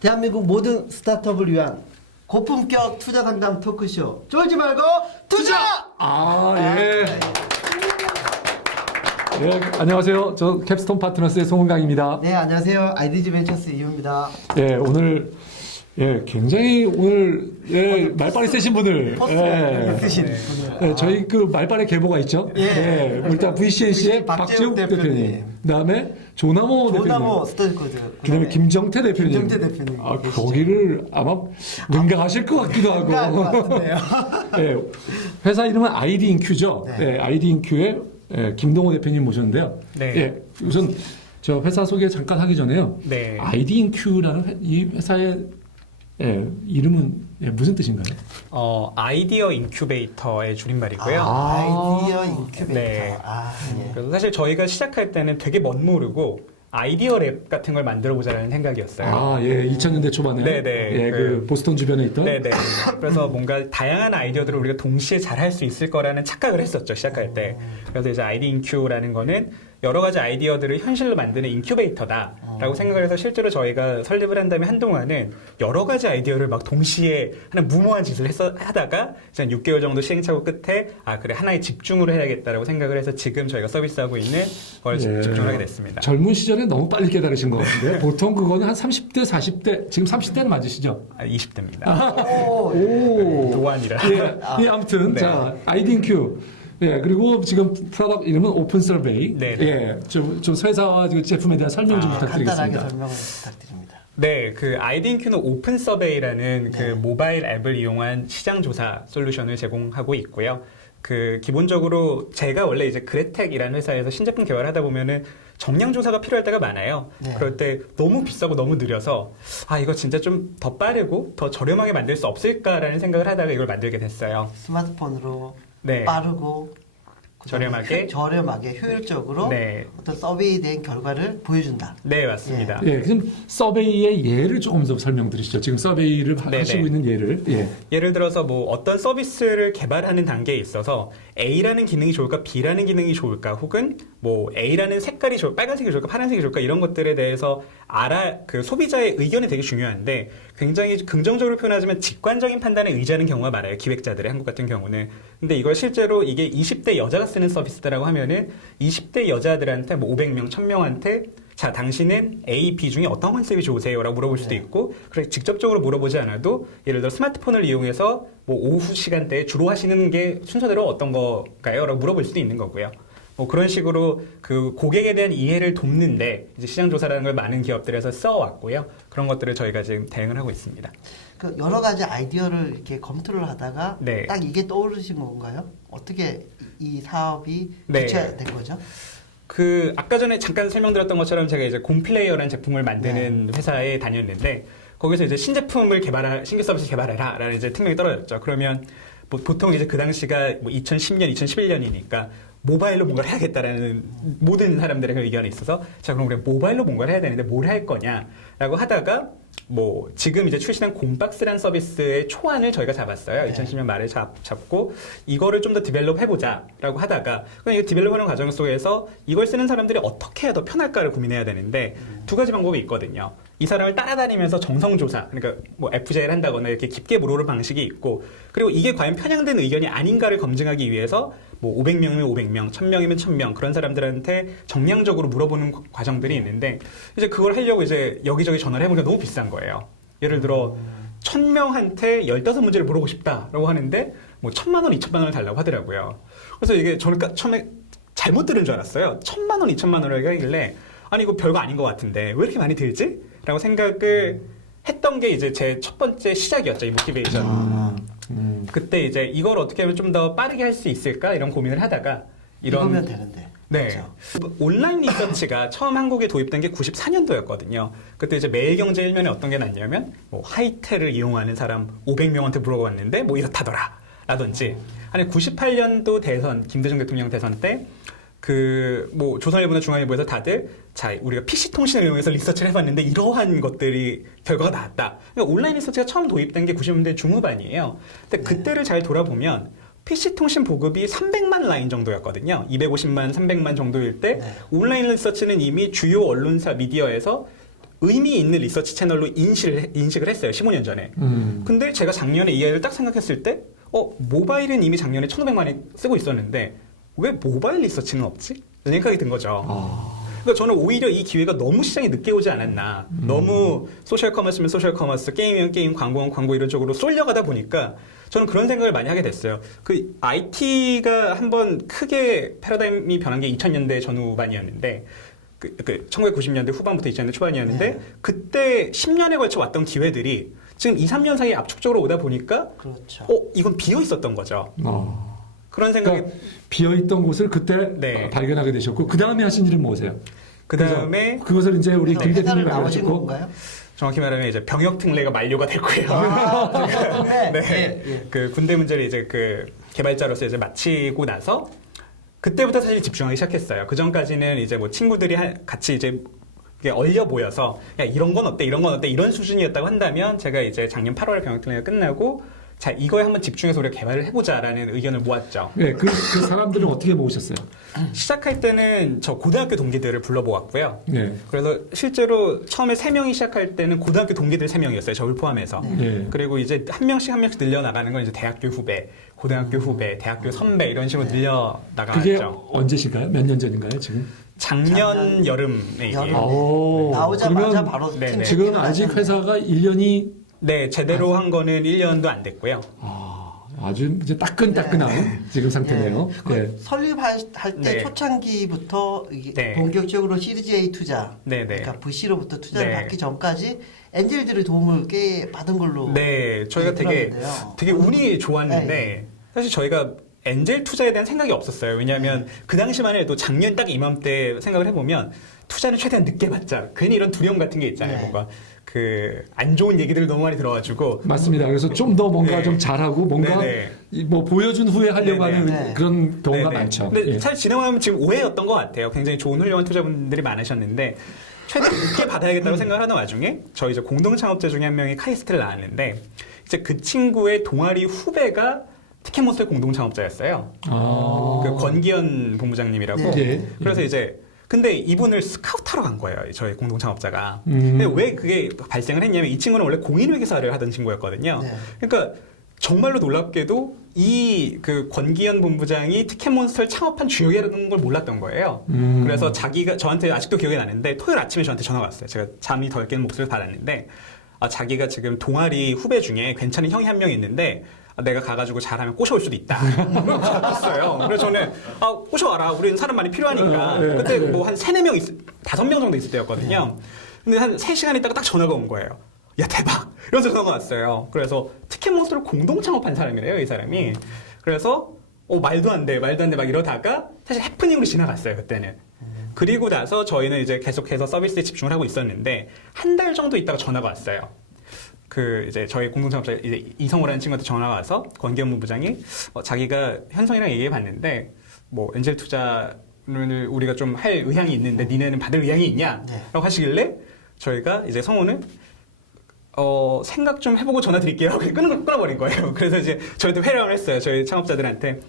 대한민국 모든 스타트업을 위한 고품격 투자 상담 토크쇼 쫄지 말고 투자! 예. 예, 안녕하세요. 저 캡스톤 파트너스의 송은강입니다. 네, 안녕하세요. 아이디지 벤처스 이유입니다. 예, 오늘 굉장히 오늘 말빨이 세신 분을 있으신 분이요. 저희 그 말빨의 계보가 있죠. 예. 일단 VCNC의 박재욱 대표님, 그다음에 조나모 스터디코드, 그다음에 김정태 대표님. 김정태 대표님 계시죠. 거기를 아마 능가하실 것 같기도 하고. 능가할 것 같은데요. 예, 회사 이름은 아이디인큐죠. 네. 아이디인큐의 김동호 대표님 모셨는데요. 네. 예, 우선 저 회사 소개 잠깐 하기 전에요. 네. 아이디인큐라는 이 회사의 이름은 무슨 뜻인가요? 아이디어 인큐베이터의 줄임말이고요. 아이디어 인큐베이터. 네. 예. 그래서 사실 저희가 시작할 때는 되게 멋모르고 아이디어 랩 같은 걸 만들어 보자라는 생각이었어요. 2000년대 초반에. 네네. 그 보스턴 주변에 있던. 네네. 그래서 뭔가 다양한 아이디어들을 우리가 동시에 잘 할 수 있을 거라는 착각을 했었죠, 시작할 때. 그래서 이제 아이디 인큐라는 거는 여러 가지 아이디어들을 현실로 만드는 인큐베이터다라고 생각을 해서 실제로 저희가 설립을 한 다음에 한동안은 여러 가지 아이디어를 막 동시에 하는 무모한 짓을 하다가 이제 6개월 정도 시행착오 끝에 그래 하나에 집중으로 해야겠다라고 생각을 해서 지금 저희가 서비스하고 있는 걸 집중을 하게 됐습니다. 젊은 시절에 너무 빨리 깨달으신 것 같은데 보통 그거는 한 30대, 40대, 지금 30대는 맞으시죠? 20대입니다. 오. 도안이라. 아무튼 네. 자 아이디인큐. 그리고 지금 프로덕트 이름은 오픈 서베이. 네. 좀 회사와 제품에 대한 설명 좀 부탁드리겠습니다. 간단하게 설명을 부탁드립니다. 네, 그 아이디인큐는 오픈 서베이라는 그 모바일 앱을 이용한 시장 조사 솔루션을 제공하고 있고요. 그 기본적으로 제가 원래 이제 그레텍이라는 회사에서 신제품 개발하다 보면은 정량 조사가 필요할 때가 많아요. 네. 그럴 때 너무 비싸고 너무 느려서 이거 진짜 좀 더 빠르고 더 저렴하게 만들 수 없을까라는 생각을 하다가 이걸 만들게 됐어요. 스마트폰으로 네. 빠르고 저렴하게 효율적으로 네. 어떤 서베이에 대한 결과를 보여준다. 네, 맞습니다. 그럼 서베이의 예를 조금 더 설명드리시죠. 지금 서베이를 네네. 하시고 있는 예를. 예를 들어서 뭐 어떤 서비스를 개발하는 단계에 있어서 A라는 기능이 좋을까, B라는 기능이 좋을까, 혹은 뭐 A라는 색깔이 빨간색이 좋을까, 파란색이 좋을까 이런 것들에 대해서 그 소비자의 의견이 되게 중요한데 굉장히 긍정적으로 표현하자면 직관적인 판단에 의지하는 경우가 많아요. 기획자들의 한국 같은 경우는. 근데 이걸 실제로 이게 20대 여자가 쓰는 서비스다라고 하면은 20대 여자들한테 뭐 500명, 1000명한테 자, 당신은 A, B 중에 어떤 컨셉이 좋으세요? 라고 물어볼 수도 있고, 그래, 직접적으로 물어보지 않아도, 예를 들어 스마트폰을 이용해서 뭐 오후 시간대에 주로 하시는 게 순서대로 어떤 거가요? 라고 물어볼 수도 있는 거고요. 뭐 그런 식으로 그 고객에 대한 이해를 돕는데, 이제 시장조사라는 걸 많은 기업들에서 써왔고요. 그런 것들을 저희가 지금 대응을 하고 있습니다. 그 여러 가지 아이디어를 이렇게 검토를 하다가 네. 딱 이게 떠오르신 건가요? 어떻게 이 사업이 네. 구체화된 거죠? 그 아까 전에 잠깐 설명드렸던 것처럼 제가 이제 곰플레이어라는 제품을 만드는 회사에 다녔는데 거기서 이제 신제품을 신규 서비스 개발해라라는 이제 특명이 떨어졌죠. 그러면 뭐 보통 이제 그 당시가 뭐 2010년, 2011년이니까 모바일로 뭔가를 해야겠다라는 모든 사람들의 의견이 있어서 자 그럼 우리 모바일로 뭔가를 해야 되는데 뭘 할 거냐라고 하다가 뭐 지금 이제 출시된 곰박스라는 서비스의 초안을 저희가 잡았어요. 2010년 말에 잡고 이거를 좀 더 디벨롭 해보자라고 하다가 그냥 이거 디벨롭하는 과정 속에서 이걸 쓰는 사람들이 어떻게 해야 더 편할까를 고민해야 되는데 두 가지 방법이 있거든요. 이 사람을 따라다니면서 정성조사, 그러니까 뭐 FJ를 한다거나 이렇게 깊게 물어볼 방식이 있고 그리고 이게 과연 편향된 의견이 아닌가를 검증하기 위해서 뭐 500명이면 500명, 1000명이면 1000명 그런 사람들한테 정량적으로 물어보는 과정들이 있는데 이제 그걸 하려고 이제 여기저기 전화를 해보니까 너무 비싼 거예요. 예를 들어 1000명한테 15문제를 물어보고 싶다라고 하는데 뭐 1000만 원, 2000만 원을 달라고 하더라고요. 그래서 이게 저는 처음에 잘못 들은 줄 알았어요. 1000만 원, 2000만 원을 하길래 아니 이거 별거 아닌 것 같은데 왜 이렇게 많이 들지? 라고 생각을 했던 게 이제 제 첫 번째 시작이었죠. 이 모티베이션. 그때 이제 이걸 어떻게 하면 좀 더 빠르게 할 수 있을까? 이런 고민을 하다가 이거면 되는데. 네. 그렇죠? 온라인 리서치가 처음 한국에 도입된 게 94년도였거든요. 그때 이제 매일경제 일면에 어떤 게 났냐면, 뭐, 하이텔을 이용하는 사람 500명한테 물어봤는데, 뭐, 이렇다더라. 라든지, 아니, 98년도 대선, 김대중 대통령 대선 때, 뭐, 조선일보나 중앙일보에서 다들, 자, 우리가 PC통신을 이용해서 리서치를 해봤는데, 이러한 것들이 결과가 나왔다. 그러니까 온라인 리서치가 처음 도입된 게 90년대 중후반이에요. 근데 그때를 잘 돌아보면, PC통신 보급이 300만 라인 정도였거든요. 250만, 300만 정도일 때 온라인 리서치는 이미 주요 언론사 미디어에서 의미 있는 리서치 채널로 인식을 했어요. 15년 전에. 근데 제가 작년에 이 아이를 딱 생각했을 때 모바일은 이미 작년에 1,500만이 쓰고 있었는데 왜 모바일 리서치는 없지? 이런 생각이 든 거죠. 그러니까 저는 오히려 이 기회가 너무 시장에 늦게 오지 않았나. 너무 소셜 커머스면 소셜 커머스, 게임이면 게임, 광고면 광고 이런 쪽으로 쏠려가다 보니까 저는 그런 생각을 많이 하게 됐어요. 그 IT가 한번 크게 패러다임이 변한 게 2000년대 전후반이었는데 1990년대 후반부터 2000년대 초반이었는데 네. 그때 10년에 걸쳐 왔던 기회들이 지금 2, 3년 사이에 압축적으로 오다 보니까 그렇죠. 이건 비어 있었던 거죠. 어. 그런 생각이 그러니까 비어있던 곳을 그때 네. 발견하게 되셨고 그 다음에 하신 일은 뭐세요? 그다음에 그것을 이제 우리 그래서 길 회사를 대표님이 나오신 알려주고 건가요? 정확히 말하면 이제 병역 특례가 만료가 됐고요. 네. 네. 예. 그 군대 문제를 이제 그 개발자로서 이제 마치고 나서 그때부터 사실 집중하기 시작했어요. 그 전까지는 이제 뭐 친구들이 같이 이제 이게 얼려 보여서 야 이런 건 어때 이런 건 어때 이런 수준이었다고 한다면 제가 이제 작년 8월에 병역 특례가 끝나고 자 이거에 한번 집중해서 우리가 개발을 해보자라는 의견을 모았죠. 네, 그 사람들은 어떻게 모으셨어요? 시작할 때는 저 고등학교 동기들을 불러보았고요. 네. 그래서 실제로 처음에 3명이 시작할 때는 고등학교 동기들 3명이었어요. 저를 포함해서. 네. 그리고 이제 한 명씩 늘려나가는 건 이제 대학교 후배, 고등학교 후배, 대학교 선배 이런 식으로 그게 늘려나가죠. 언제신가요? 몇 년 전인가요, 지금? 작년 여름에 여름. 얘기해요. 오, 나오자마자 그러면 바로 네, 팀 네. 지금 팀을 아직 하셨네. 회사가 1년이 네, 제대로 한 거는 1년도 안 됐고요. 아주 이제 따끈따끈한 지금 상태네요. 그 네. 설립할 때 네. 초창기부터 이게 네. 본격적으로 시리즈 A 투자, 네, 네. 그러니까 VC로부터 투자를 네. 받기 전까지 엔젤들의 도움을 꽤 받은 걸로. 네, 저희가 들었는데요. 되게 운이 좋았는데 네. 사실 저희가 엔젤 투자에 대한 생각이 없었어요. 왜냐하면 그 당시만 해도 작년 딱 이맘때 생각을 해보면 투자는 최대한 늦게 받자. 괜히 이런 두려움 같은 게 있잖아요. 네. 뭔가 그 안 좋은 얘기들을 너무 많이 들어가지고 맞습니다. 그래서 좀 더 뭔가 네. 좀 잘하고 뭔가 네, 뭐 보여준 후에 하려고 네, 네. 하는 네. 그런 경우가 네네. 많죠. 근데 예. 사실 지나가면 지금 오해였던 것 같아요. 굉장히 좋은 훌륭한 투자분들이 많으셨는데 최대한 늦게 받아야겠다고 생각하는 와중에 저희 이제 공동 창업자 중에 한 명이 카이스트를 나왔는데 이제 그 친구의 동아리 후배가 티켓몬스터의 공동 창업자였어요. 아. 그 권기현 본부장님이라고. 네. 그래서 이제 근데 이분을 스카우트하러 간 거예요. 저희 공동 창업자가. 음. 근데 왜 그게 발생을 했냐면 이 친구는 원래 공인회계사를 하던 친구였거든요. 네. 그러니까 정말로 놀랍게도 이 그 권기현 본부장이 티켓몬스터를 창업한 주역이라는 걸 몰랐던 거예요. 그래서 자기가 저한테 아직도 기억이 나는데 토요일 아침에 저한테 전화가 왔어요. 제가 잠이 덜 깨는 목소리를 받았는데 자기가 지금 동아리 후배 중에 괜찮은 형이 한 명 있는데 내가 가가지고 잘하면 꼬셔올 수도 있다. 그랬어요. 그래서 저는 꼬셔와라. 우리는 사람 많이 필요하니까. 네, 그때 네. 뭐 한 3-4명 5명 정도 있을 때였거든요. 근데 한 3시간 있다가 딱 전화가 온 거예요. 야 대박! 이러면서 전화가 왔어요. 그래서 티켓몬스터를 공동 창업한 사람이래요, 이 사람이. 그래서 말도 안 돼 막 이러다가 사실 해프닝으로 지나갔어요, 그때는. 그리고 나서 저희는 이제 계속해서 서비스에 집중을 하고 있었는데 한 달 정도 있다가 전화가 왔어요. 그 이제 저희 공동 창업자 이제 이성호라는 친구한테 전화가 와서 권기현 본부장이 자기가 현성이랑 얘기해 봤는데 뭐 엔젤 투자를 우리가 좀 할 의향이 있는데 니네는 받을 의향이 있냐라고 네. 하시길래 저희가 이제 성호는 생각 좀 해보고 전화 드릴게요. 하고 끊어버린 거예요. 그래서 이제 저희한테 회랑을 했어요. 저희 창업자들한테.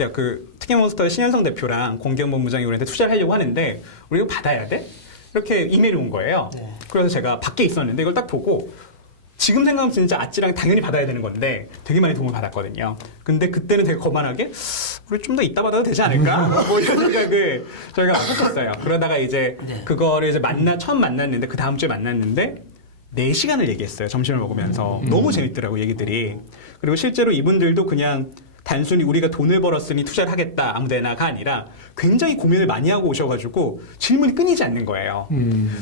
야, 티켓몬스터 신현성 대표랑 권기현 본부장이 우리한테 투자를 하려고 하는데, 우리 이거 받아야 돼? 이렇게 이메일이 온 거예요. 네. 그래서 제가 밖에 있었는데, 이걸 딱 보고, 지금 생각하면 진짜 아찌랑 당연히 받아야 되는 건데, 되게 많이 도움을 받았거든요. 근데 그때는 되게 거만하게, 우리 좀 더 이따 받아도 되지 않을까? 뭐 이런 생각을 저희가 했었어요. 그러다가 이제 네. 그거를 이제 처음 만났는데, 그 다음 주에 만났는데, 4시간을 얘기했어요. 점심을 먹으면서. 너무 재밌더라고, 얘기들이. 그리고 실제로 이분들도 그냥 단순히 우리가 돈을 벌었으니 투자를 하겠다, 아무데나가 아니라 굉장히 고민을 많이 하고 오셔가지고 질문이 끊이지 않는 거예요.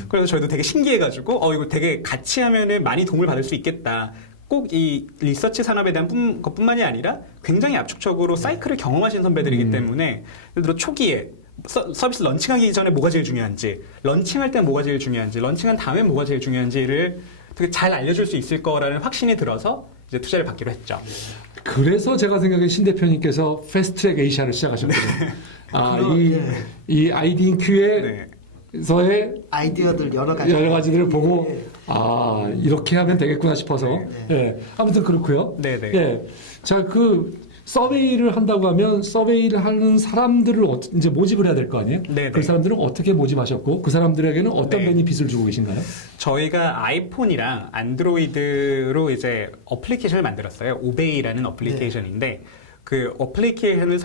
그래서 저희도 되게 신기해가지고, 이거 되게 같이 하면은 많이 도움을 받을 수 있겠다. 꼭 이 리서치 산업에 대한 것뿐만이 아니라 굉장히 압축적으로 사이클을 경험하신 선배들이기 때문에 예를 들어 초기에 서비스 런칭하기 전에 뭐가 제일 중요한지, 런칭할 때 뭐가 제일 중요한지, 런칭한 다음에 뭐가 제일 중요한지를 되게 잘 알려줄 수 있을 거라는 확신이 들어서 이제 투자를 받기로 했죠. 그래서 제가 생각에 신 대표님께서 패스트트랙 에이시아를 시작하셨거든요. 네. 이 아이디인큐의 네. 서의 아이디어들 여러 가지들을 보고 예. 아 이렇게 하면 되겠구나 싶어서 네. 예 아무튼 그렇고요. 네네. 예, 자 그 서베이를 한다고 하면 서베이를 하는 사람들을 이제 모집을 해야 될 거 아니에요? 네네. 그 사람들은 어떻게 모집하셨고 그 사람들에게는 어떤 네. 베니핏을 주고 계신가요? 저희가 아이폰이랑 안드로이드로 이제 어플리케이션을 만들었어요. 오베이라는 어플리케이션인데 그 어플리케이션을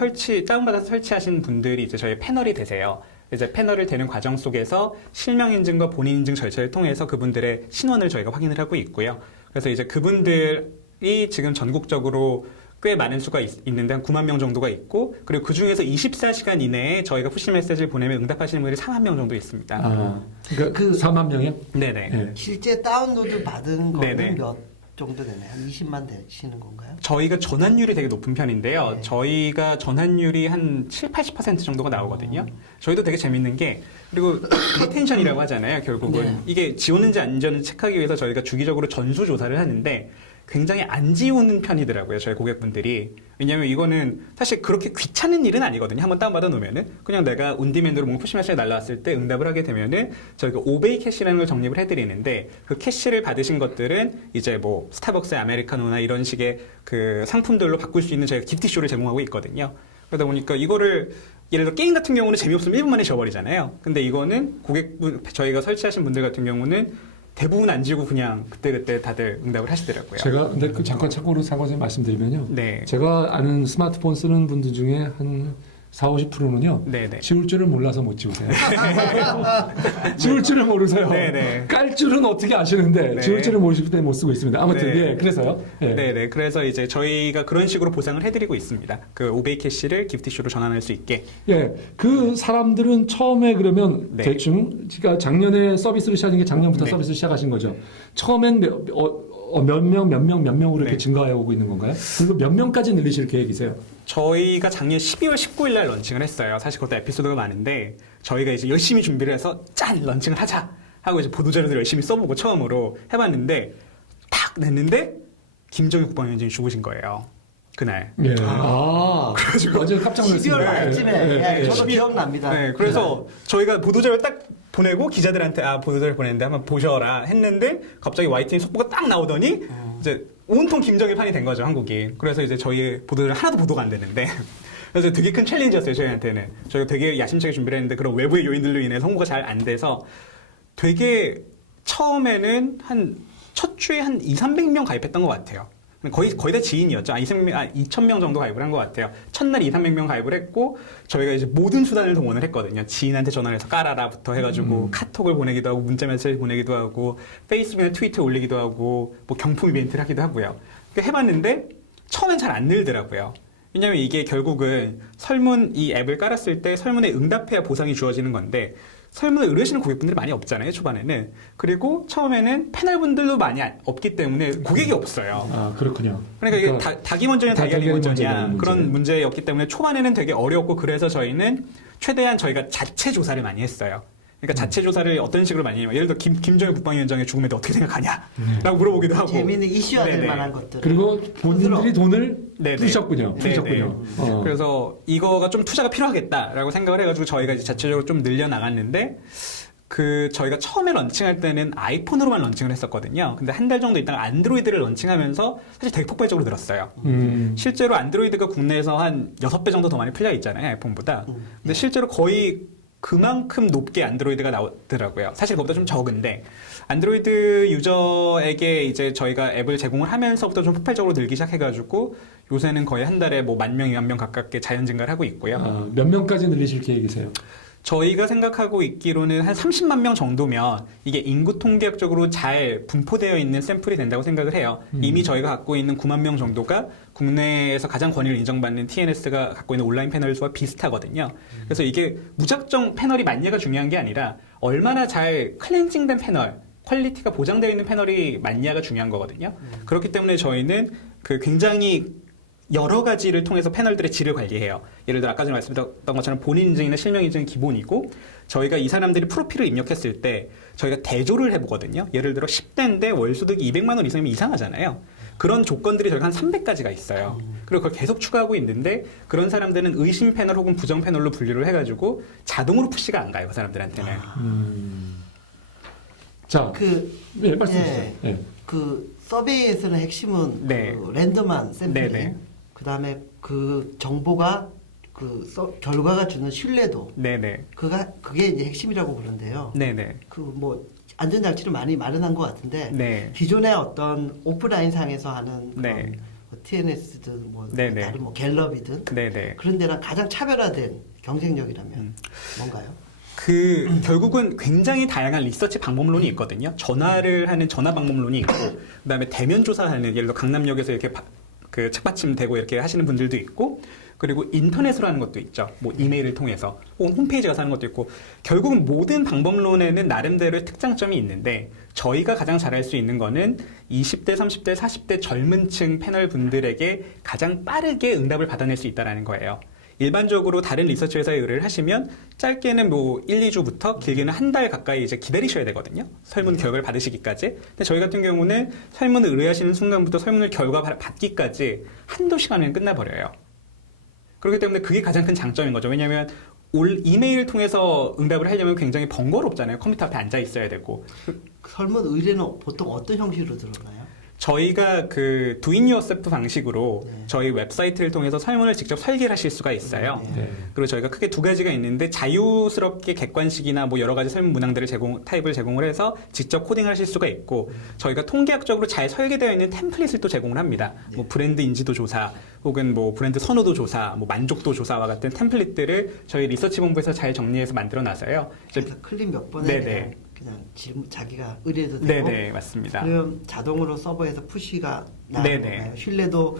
다운받아서 설치하신 분들이 이제 저희 패널이 되세요. 이제 패널을 되는 과정 속에서 실명 인증과 본인 인증 절차를 통해서 그분들의 신원을 저희가 확인을 하고 있고요. 그래서 이제 그분들이 지금 전국적으로 꽤 많은 수가 있는데 한 9만 명 정도가 있고 그리고 그 중에서 24시간 이내에 저희가 푸시 메시지를 보내면 응답하시는 분들이 4만 명 정도 있습니다. 아, 그러니까 4만 명이요? 네네. 예. 실제 다운로드 받은 거는 네네. 몇 정도 되나요? 한 20만 되시는 건가요? 저희가 전환율이 되게 높은 편인데요. 네. 저희가 전환율이 한 7, 80% 정도가 나오거든요. 저희도 되게 재밌는 게 그리고 리텐션이라고 하잖아요. 결국은 네. 이게 지웠는지 안 지웠는지 체크하기 위해서 저희가 주기적으로 전수 조사를 하는데 굉장히 안 지우는 편이더라고요. 저희 고객분들이. 왜냐하면 이거는 사실 그렇게 귀찮은 일은 아니거든요. 한번 다운받아 놓으면은 그냥 내가 온디맨드로 뭔가 푸시 메시지 날라왔을 때 응답을 하게 되면은 저희가 오베이 캐시라는 걸 적립을 해드리는데 그 캐시를 받으신 것들은 이제 뭐 스타벅스의 아메리카노나 이런 식의 그 상품들로 바꿀 수 있는 저희가 기프티쇼를 제공하고 있거든요. 그러다 보니까 이거를 예를 들어 게임 같은 경우는 재미없으면 1분 만에 지워버리잖아요. 근데 이거는 저희가 설치하신 분들 같은 경우는 대부분 안 지우고 그냥 그때그때 다들 응답을 하시더라고요. 제가 근데 그 잠깐 참고로 사과를 말씀드리면요. 네. 제가 아는 스마트폰 쓰는 분들 중에 한 40, 50%는요. 네네. 지울 줄을 몰라서 못 지우세요. 지울 줄을 모르세요. 네네. 깔 줄은 어떻게 아시는데 네. 지울 줄을 모르실 때 못 쓰고 있습니다. 아무튼 네. 예, 그래서요. 예. 네네. 그래서 이제 저희가 그런 식으로 보상을 해드리고 있습니다. 그 오베이 캐시를 기프티쇼로 전환할 수 있게. 예, 그 사람들은 처음에 그러면 네. 대충 그러니까 작년에 서비스를 시작한 게 작년부터 네. 서비스를 시작하신 거죠. 처음엔 몇 명으로 이렇게 네. 증가해 오고 있는 건가요? 그리고 몇 명까지 늘리실 계획이세요? 저희가 작년 12월 19일 날 런칭을 했어요. 사실 그것도 에피소드가 많은데 저희가 이제 열심히 준비를 해서 짠! 런칭을 하자! 하고 이제 보도자료들 열심히 써보고 처음으로 해봤는데 탁 냈는데 김정일 국방위원장이 죽으신 거예요. 그날. 예. 그래가지고 완전 깜짝 12월 놀랐습니다. 말쯤에 예, 예, 저도 예. 기억납니다. 네, 그래서 저희가 보도자료 딱 보내고 기자들한테 보도자료 보냈는데 한번 보셔라 했는데 갑자기 YTN 속보가 딱 나오더니 이제 온통 김정일 판이 된 거죠, 한국이. 그래서 이제 저희 보도자료 하나도 보도가 안 되는데 그래서 되게 큰 챌린지였어요, 저희한테는. 저희가 되게 야심차게 준비를 했는데 그런 외부의 요인들로 인해 홍보가 잘 안 돼서 되게 처음에는 첫 주에 한 200~300명 가입했던 것 같아요. 거의 다 지인이었죠. 2,000명 정도 가입을 한 것 같아요. 첫날 200~300명 가입을 했고, 저희가 이제 모든 수단을 동원을 했거든요. 지인한테 전화를 해서 깔아라부터 해가지고, 카톡을 보내기도 하고, 문자 메시지 보내기도 하고, 페이스북이나 트위터에 올리기도 하고, 뭐 경품 이벤트를 하기도 하고요. 해봤는데, 처음엔 잘 안 늘더라고요. 왜냐면 이게 결국은 설문 이 앱을 깔았을 때 설문에 응답해야 보상이 주어지는 건데, 설문을 의뢰하시는 고객분들이 많이 없잖아요, 초반에는. 그리고 처음에는 패널분들도 많이 없기 때문에 고객이 없어요. 아, 그렇군요. 그러니까 이게 닭이 먼저냐 달걀이 먼저냐 그런 문제였기 때문에 초반에는 되게 어려웠고 그래서 저희는 최대한 저희가 자체 조사를 많이 했어요. 그러니까 자체 조사를 어떤 식으로 많이 해요? 예를 들어 김정일 국방위원장의 죽음에 대해 어떻게 생각하냐? 라고 물어보기도 하고. 재미있는 이슈화 될 네네. 만한 것들. 그리고 본인들이 돈을 네네. 푸셨군요. 네네. 그래서 이거가 좀 투자가 필요하겠다라고 생각을 해가지고 저희가 이제 자체적으로 좀 늘려 나갔는데 저희가 처음에 런칭할 때는 아이폰으로만 런칭을 했었거든요. 근데 한 달 정도 있다가 안드로이드를 런칭하면서 사실 되게 폭발적으로 늘었어요. 실제로 안드로이드가 국내에서 한 6배 정도 더 많이 풀려 있잖아요, 아이폰보다. 근데 실제로 거의 그만큼 높게 안드로이드가 나오더라고요. 사실 그것보다 좀 적은데 안드로이드 유저에게 이제 저희가 앱을 제공을 하면서부터 좀 폭발적으로 늘기 시작해가지고 요새는 거의 한 달에 뭐 10,000명, 20,000명 가깝게 자연 증가를 하고 있고요. 몇 명까지 늘리실 계획이세요? 저희가 생각하고 있기로는 한 30만 명 정도면 이게 인구 통계학적으로 잘 분포되어 있는 샘플이 된다고 생각을 해요. 이미 저희가 갖고 있는 9만 명 정도가 국내에서 가장 권위를 인정받는 TNS가 갖고 있는 온라인 패널 수와 비슷하거든요. 그래서 이게 무작정 패널이 많냐가 중요한 게 아니라 얼마나 잘 클렌징된 패널, 퀄리티가 보장되어 있는 패널이 많냐가 중요한 거거든요. 그렇기 때문에 저희는 굉장히 여러 가지를 통해서 패널들의 질을 관리해요. 예를 들어 아까 전에 말씀드렸던 것처럼 본인 인증이나 실명 인증은 기본이고 저희가 이 사람들이 프로필을 입력했을 때 저희가 대조를 해보거든요. 예를 들어 10대인데 월 소득이 200만 원 이상이면 이상하잖아요. 그런 조건들이 저희가 한 300가지가 있어요. 그리고 그걸 계속 추가하고 있는데 그런 사람들은 의심 패널 혹은 부정 패널로 분류를 해가지고 자동으로 푸시가 안 가요. 그 사람들한테는. 자, 예, 말씀해 주세요. 예. 예. 그 서베이에서는 핵심은 네. 그 랜덤한 샘플링, 네네. 그다음에 그 정보가 결과가 주는 신뢰도, 네네. 그게 이제 핵심이라고 보는데요. 네네. 그 뭐 안전장치를 많이 마련한 것 같은데 네. 기존의 어떤 오프라인 상에서 하는 그런 네. 뭐 TNS든 뭐 네네. 다른 뭐 갤럽이든 네네. 그런 데랑 가장 차별화된 경쟁력이라면 뭔가요? 결국은 굉장히 다양한 리서치 방법론이 있거든요. 전화를 하는 전화 방법론이 있고, 그 다음에 대면 조사하는, 예를 들어 강남역에서 이렇게 그 책받침 대고 이렇게 하시는 분들도 있고, 그리고 인터넷으로 하는 것도 있죠. 뭐 이메일을 통해서, 혹은 홈페이지 가서 하는 것도 있고, 결국은 모든 방법론에는 나름대로의 특장점이 있는데, 저희가 가장 잘할 수 있는 거는 20대, 30대, 40대 젊은 층 패널 분들에게 가장 빠르게 응답을 받아낼 수 있다는 거예요. 일반적으로 다른 리서치 회사에 의뢰를 하시면 짧게는 뭐 1, 2주부터 길게는 한 달 가까이 이제 기다리셔야 되거든요. 설문 결과를 받으시기까지. 근데 저희 같은 경우는 설문을 의뢰하시는 순간부터 설문을 결과 받기까지 한두 시간은 끝나버려요. 그렇기 때문에 그게 가장 큰 장점인 거죠. 왜냐하면 이메일을 통해서 응답을 하려면 굉장히 번거롭잖아요. 컴퓨터 앞에 앉아 있어야 되고. 설문 의뢰는 보통 어떤 형식으로 들어가요? 저희가 그 doing yourself 방식으로 저희 웹사이트를 통해서 설문을 직접 설계를 하실 수가 있어요. 네. 그리고 저희가 크게 두 가지가 있는데 자유스럽게 객관식이나 뭐 여러 가지 설문 문항들을 타입을 제공을 해서 직접 코딩을 하실 수가 있고 저희가 통계학적으로 잘 설계되어 있는 템플릿을 또 제공을 합니다. 뭐 브랜드 인지도 조사 혹은 뭐 브랜드 선호도 조사, 뭐 만족도 조사와 같은 템플릿들을 저희 리서치 본부에서 잘 정리해서 만들어 놔서요. 그래서 클릭 몇 번에 네네. 그냥 질문 자기가 의뢰도 되고 네네, 맞습니다. 그럼 자동으로 서버에서 푸시가 나는 네네. 건가요? 신뢰도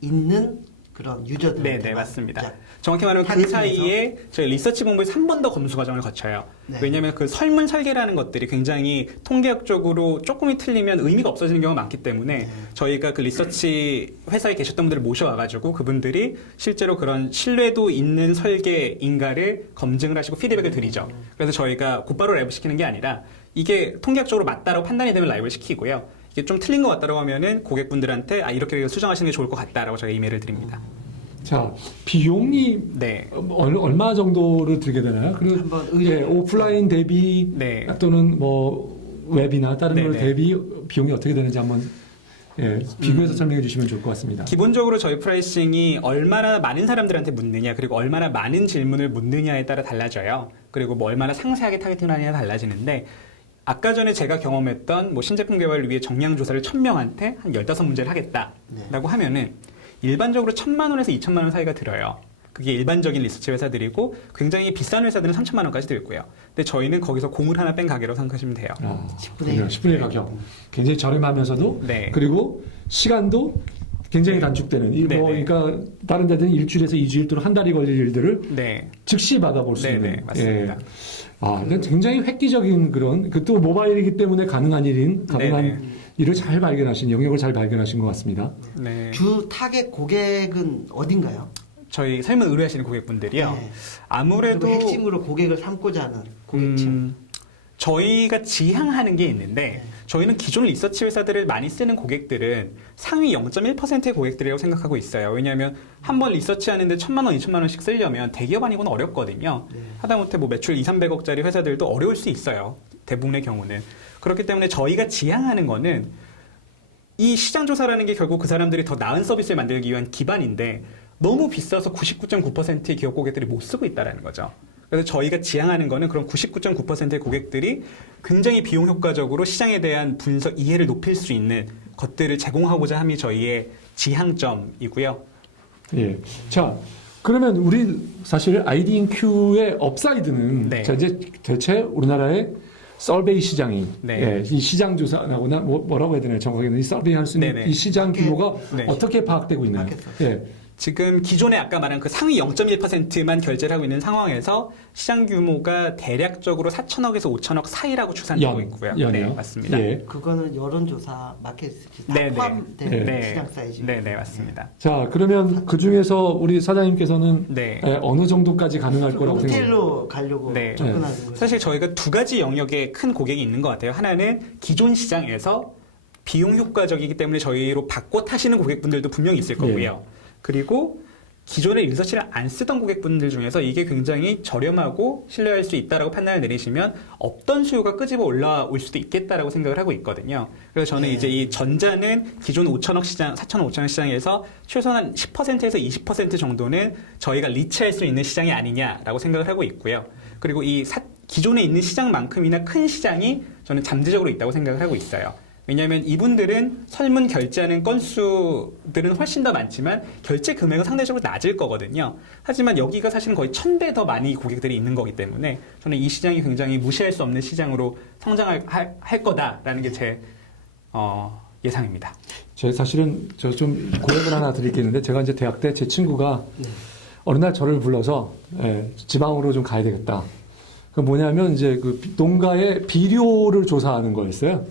있는 그런 유저들. 네네, 맞습니다. 정확히 말하면 그 사이에 저희 리서치 본부에서 한 번 더 검수 과정을 거쳐요. 네. 왜냐하면 그 설문 설계라는 것들이 굉장히 통계학적으로 조금이 틀리면 의미가 없어지는 경우가 많기 때문에 저희가 그 리서치 회사에 계셨던 분들을 모셔와가지고 그분들이 실제로 그런 신뢰도 있는 설계인가를 검증을 하시고 피드백을 드리죠. 그래서 저희가 곧바로 라이브 시키는 게 아니라 이게 통계학적으로 맞다라고 판단이 되면 라이브를 시키고요. 이게 좀 틀린 것 같다라고 하면은 고객분들한테 이렇게 수정하시는 게 좋을 것 같다라고 저희가 이메일을 드립니다. 자, 비용이 네. 얼마 정도를 들게 되나요? 그리고 한번 의뢰. 오프라인 대비 네. 또는 뭐 웹이나 다른 걸 네네. 대비 비용이 어떻게 되는지 한번 비교해서 설명해 주시면 좋을 것 같습니다. 기본적으로 저희 프라이싱이 얼마나 많은 사람들한테 묻느냐 그리고 얼마나 많은 질문을 묻느냐에 따라 달라져요. 그리고 뭐 얼마나 상세하게 타겟팅하느냐에 달라지는데 아까 전에 제가 경험했던 뭐 신제품 개발을 위해 정량 조사를 1000명한테 한 15문제를 하겠다라고 하면은 일반적으로 1000만 원에서 2천만 원 사이가 들어요. 그게 일반적인 리서치 회사들이고 굉장히 비싼 회사들은 3천만 원까지 들고요. 근데 저희는 거기서 공을 하나 뺀 가게로 생각하시면 돼요. 10분의 1. 10분의 1 가격. 굉장히 저렴하면서도 네. 그리고 시간도 굉장히 단축되는 네, 뭐 네. 그러니까 다른 데는 일주일에서 2주일 또는 한 달이 걸릴 일들을 네. 즉시 받아볼 수 네, 있는. 네, 맞습니다. 이건 굉장히 획기적인 그런 그 또 모바일이기 때문에 가능한 가능한 네, 네. 일을 잘 발견하신 영역을 잘 발견하신 것 같습니다. 네. 주 타겟 고객은 어딘가요? 저희 설문 의뢰하시는 고객분들이요. 네. 아무래도 그리고 핵심으로 고객을 삼고자 하는 고객층. 저희가 지향하는 게 있는데 저희는 기존 리서치 회사들을 많이 쓰는 고객들은 상위 0.1%의 고객들이라고 생각하고 있어요. 왜냐하면 한 번 리서치하는데 1000만 원, 2천만 원씩 쓰려면 대기업 아니고는 어렵거든요. 하다못해 뭐 매출 2, 300억짜리 회사들도 어려울 수 있어요. 대부분의 경우는. 그렇기 때문에 저희가 지향하는 거는 이 시장 조사라는 게 결국 그 사람들이 더 나은 서비스를 만들기 위한 기반인데 너무 비싸서 99.9%의 기업 고객들이 못 쓰고 있다는 거죠. 그래서 저희가 지향하는 거는 그런 99.9%의 고객들이 굉장히 비용 효과적으로 시장에 대한 분석 이해를 높일 수 있는 것들을 제공하고자 함이 저희의 지향점이고요. 예. 자, 그러면 우리 사실 아이디인큐의 업사이드는 네. 자, 이제 대체 우리나라의 서베이 시장이 네. 이 시장 조사나거나 뭐라고 해야 되나요? 정확히는 이 서베이 할 수 있는 네네. 이 시장 규모가 네. 어떻게 파악되고 있나요? 예. 지금 기존에 아까 말한 그 상위 0.1%만 결제를 하고 있는 상황에서 시장 규모가 대략적으로 4천억에서 5천억 사이라고 추산되고 있고요. 연이요? 네, 맞습니다. 예. 그거는 여론조사 마켓 다 네, 네. 포함된 네. 시장 사이즈. 네, 네, 맞습니다. 자, 그러면 그 중에서 우리 사장님께서는 네. 어느 정도까지 가능할 거라고 생각합니까? 디테일로 가려고 네. 접근하는 거죠. 사실 저희가 두 가지 영역에 큰 고객이 있는 것 같아요. 하나는 기존 시장에서 비용 효과적이기 때문에 저희로 바꿔 타시는 고객분들도 분명히 있을 거고요. 그리고 기존에 리서치를 안 쓰던 고객분들 중에서 이게 굉장히 저렴하고 신뢰할 수 있다라고 판단을 내리시면 없던 수요가 끄집어 올라올 수도 있겠다라고 생각을 하고 있거든요. 그래서 저는 이제 이 전자는 기존 5천억 시장, 4천억, 5천억 시장에서 최소한 10%에서 20% 정도는 저희가 리치할 수 있는 시장이 아니냐라고 생각을 하고 있고요. 그리고 기존에 있는 시장만큼이나 큰 시장이 저는 잠재적으로 있다고 생각을 하고 있어요. 왜냐하면 이분들은 설문 결제하는 건수들은 훨씬 더 많지만 결제 금액은 상대적으로 낮을 거거든요. 하지만 여기가 사실은 거의 1000배 더 많이 고객들이 있는 거기 때문에 저는 이 시장이 굉장히 무시할 수 없는 시장으로 성장할 거다라는 게 제 예상입니다. 제 사실은 저 좀 고백을 하나 드리겠는데 제가 이제 대학 때 제 친구가 어느 날 저를 불러서 지방으로 좀 가야 되겠다. 그 뭐냐면 이제 그 농가의 비료를 조사하는 거였어요.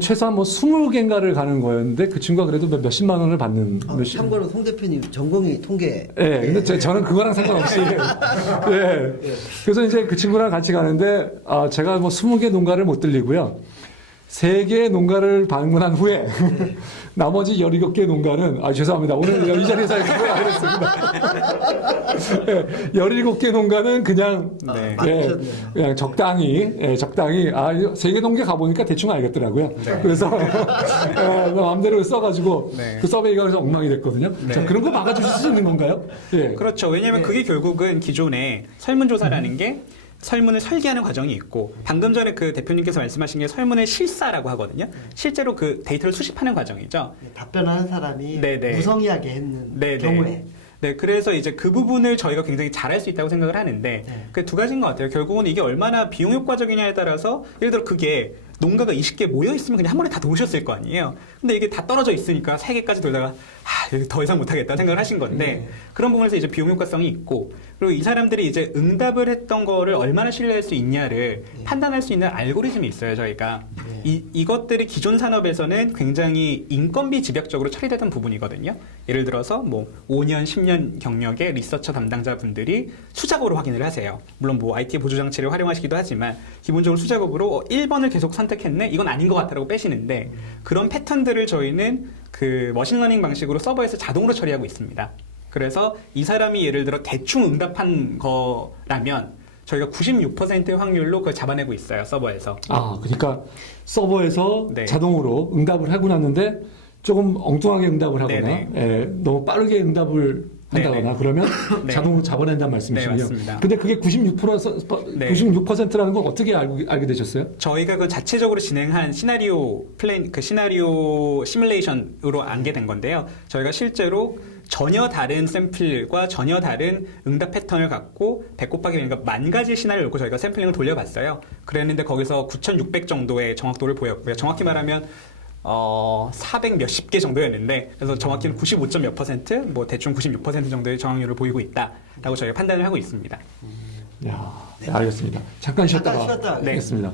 최소한 뭐 20개인가를 가는 거였는데 그 친구가 그래도 몇십만 원을 받는. 참고로 송 대표님 전공이 통계. 예, 근데 저는 그거랑 상관없이. 예. 그래서 이제 그 친구랑 같이 가는데, 제가 뭐 20개 농가를 못 들리고요. 3개의 농가를 방문한 후에, 나머지 17개 농가는, 죄송합니다. 오늘 이 자리에서 이렇게 하겠습니다. 17개 농가는 그냥, 그냥 적당히, 적당히, 3개 농가 가보니까 대충 알겠더라고요. 그래서, 마음대로 써가지고, 그 서베이가 그래서 엉망이 됐거든요. 자, 그런 거 막아주실 수 있는 건가요? 예. 그렇죠. 왜냐하면 그게 결국은 기존에 설문조사라는 게 설문을 설계하는 과정이 있고 방금 전에 그 대표님께서 말씀하신 게 설문을 실사라고 하거든요. 실제로 그 데이터를 수집하는 과정이죠. 답변하는 사람이 네네. 무성의하게 했는 네네. 경우에. 네, 그래서 이제 그 부분을 저희가 굉장히 잘할 수 있다고 생각을 하는데 그 두 가지인 것 같아요. 결국은 이게 얼마나 비용 효과적이냐에 따라서 예를 들어 그게 농가가 20개 모여 있으면 그냥 한 번에 다 도우셨을 거 아니에요. 근데 이게 다 떨어져 있으니까 3개까지 돌다가 더 이상 못하겠다 생각을 하신 건데 그런 부분에서 이제 비용 효과성이 있고 그리고 이 사람들이 이제 응답을 했던 거를 얼마나 신뢰할 수 있냐를 판단할 수 있는 알고리즘이 있어요, 저희가. 이것들이 기존 산업에서는 굉장히 인건비 집약적으로 처리되던 부분이거든요. 예를 들어서 뭐 5년, 10년 경력의 리서처 담당자분들이 수작업으로 확인을 하세요. 물론 뭐 IT 보조 장치를 활용하시기도 하지만 기본적으로 수작업으로 1번을 계속 선택했네? 이건 아닌 것 같다라고 빼시는데 그런 패턴들을 저희는 그 머신러닝 방식으로 서버에서 자동으로 처리하고 있습니다. 그래서 이 사람이 예를 들어 대충 응답한 거라면 저희가 96%의 확률로 그걸 잡아내고 있어요, 서버에서. 그러니까 서버에서 네. 자동으로 응답을 하고 났는데 조금 엉뚱하게 응답을 하거나 너무 빠르게 응답을 한다거나 네네. 그러면 네. 자동으로 잡아낸다는 말씀이시군요. 네, 맞습니다. 근데 그게 96%라는 건 어떻게 알게 되셨어요? 저희가 그 자체적으로 진행한 시나리오 시뮬레이션으로 알게 된 건데요. 저희가 실제로 전혀 다른 샘플과 전혀 다른 응답 패턴을 갖고 100 곱하기 그러니까 10,000가지 시나리오를 놓고 저희가 샘플링을 돌려봤어요. 그랬는데 거기서 9,600 정도의 정확도를 보였고요. 정확히 말하면 400 몇십 개 정도였는데 그래서 정확히는 95점 몇 %, 뭐 대충 96% 정도의 정확률을 보이고 있다라고 저희가 판단을 하고 있습니다. 야, 알겠습니다. 잠깐 쉬었다가 네. 하겠습니다.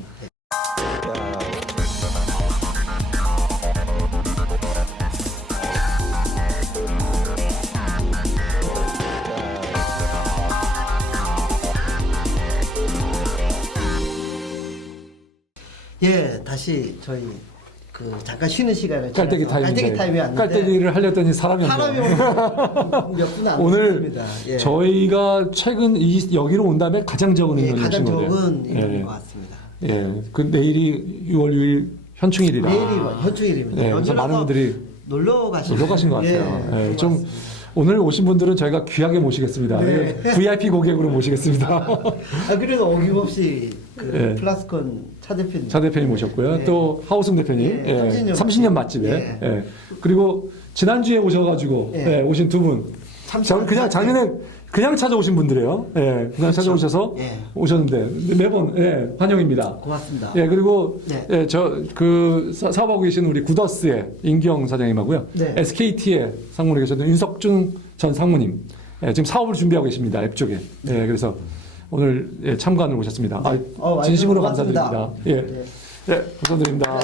예, 다시 저희 그 잠깐 쉬는 시간을 깔때기 타임인데 타임이 왔는데 깔때기를 하려더니 사람이 없네요. 몇 분 안 오늘 됐습니다. 예. 저희가 최근 여기로 온 다음에 가장 적은 인원이 가장 오신 거예요. 적은 인원인 것 같습니다. 그 내일이 6월 6일 현충일이라. 내일이 현충일입니다. 그래서 많은 연주라서 분들이 놀러 가신 것 같아요. 예, 좀 오늘 오신 분들은 저희가 귀하게 모시겠습니다. 네. VIP 고객으로 모시겠습니다. 그래도 어김없이 예. 플라스콘 차 대표님. 차 대표님 모셨고요. 예. 또 하우승 대표님, 예, 30년 맛집에. 예. 그리고 지난주에 오셔가지고 오신 두 분. 저는 그냥 작년에 그냥 찾아오신 분들이에요. 그냥 그렇죠. 찾아오셔서 오셨는데 매번 환영입니다. 고맙습니다. 그리고 네. 사업하고 계신 우리 구더스의 임경 사장님하고요. 네. SKT에 상무로 계셨던 인석준 전 상무님. 지금 사업을 준비하고 계십니다. 앱 쪽에. 그래서 오늘 참관을 오셨습니다. 진심으로 고맙습니다. 감사드립니다. 감사드립니다.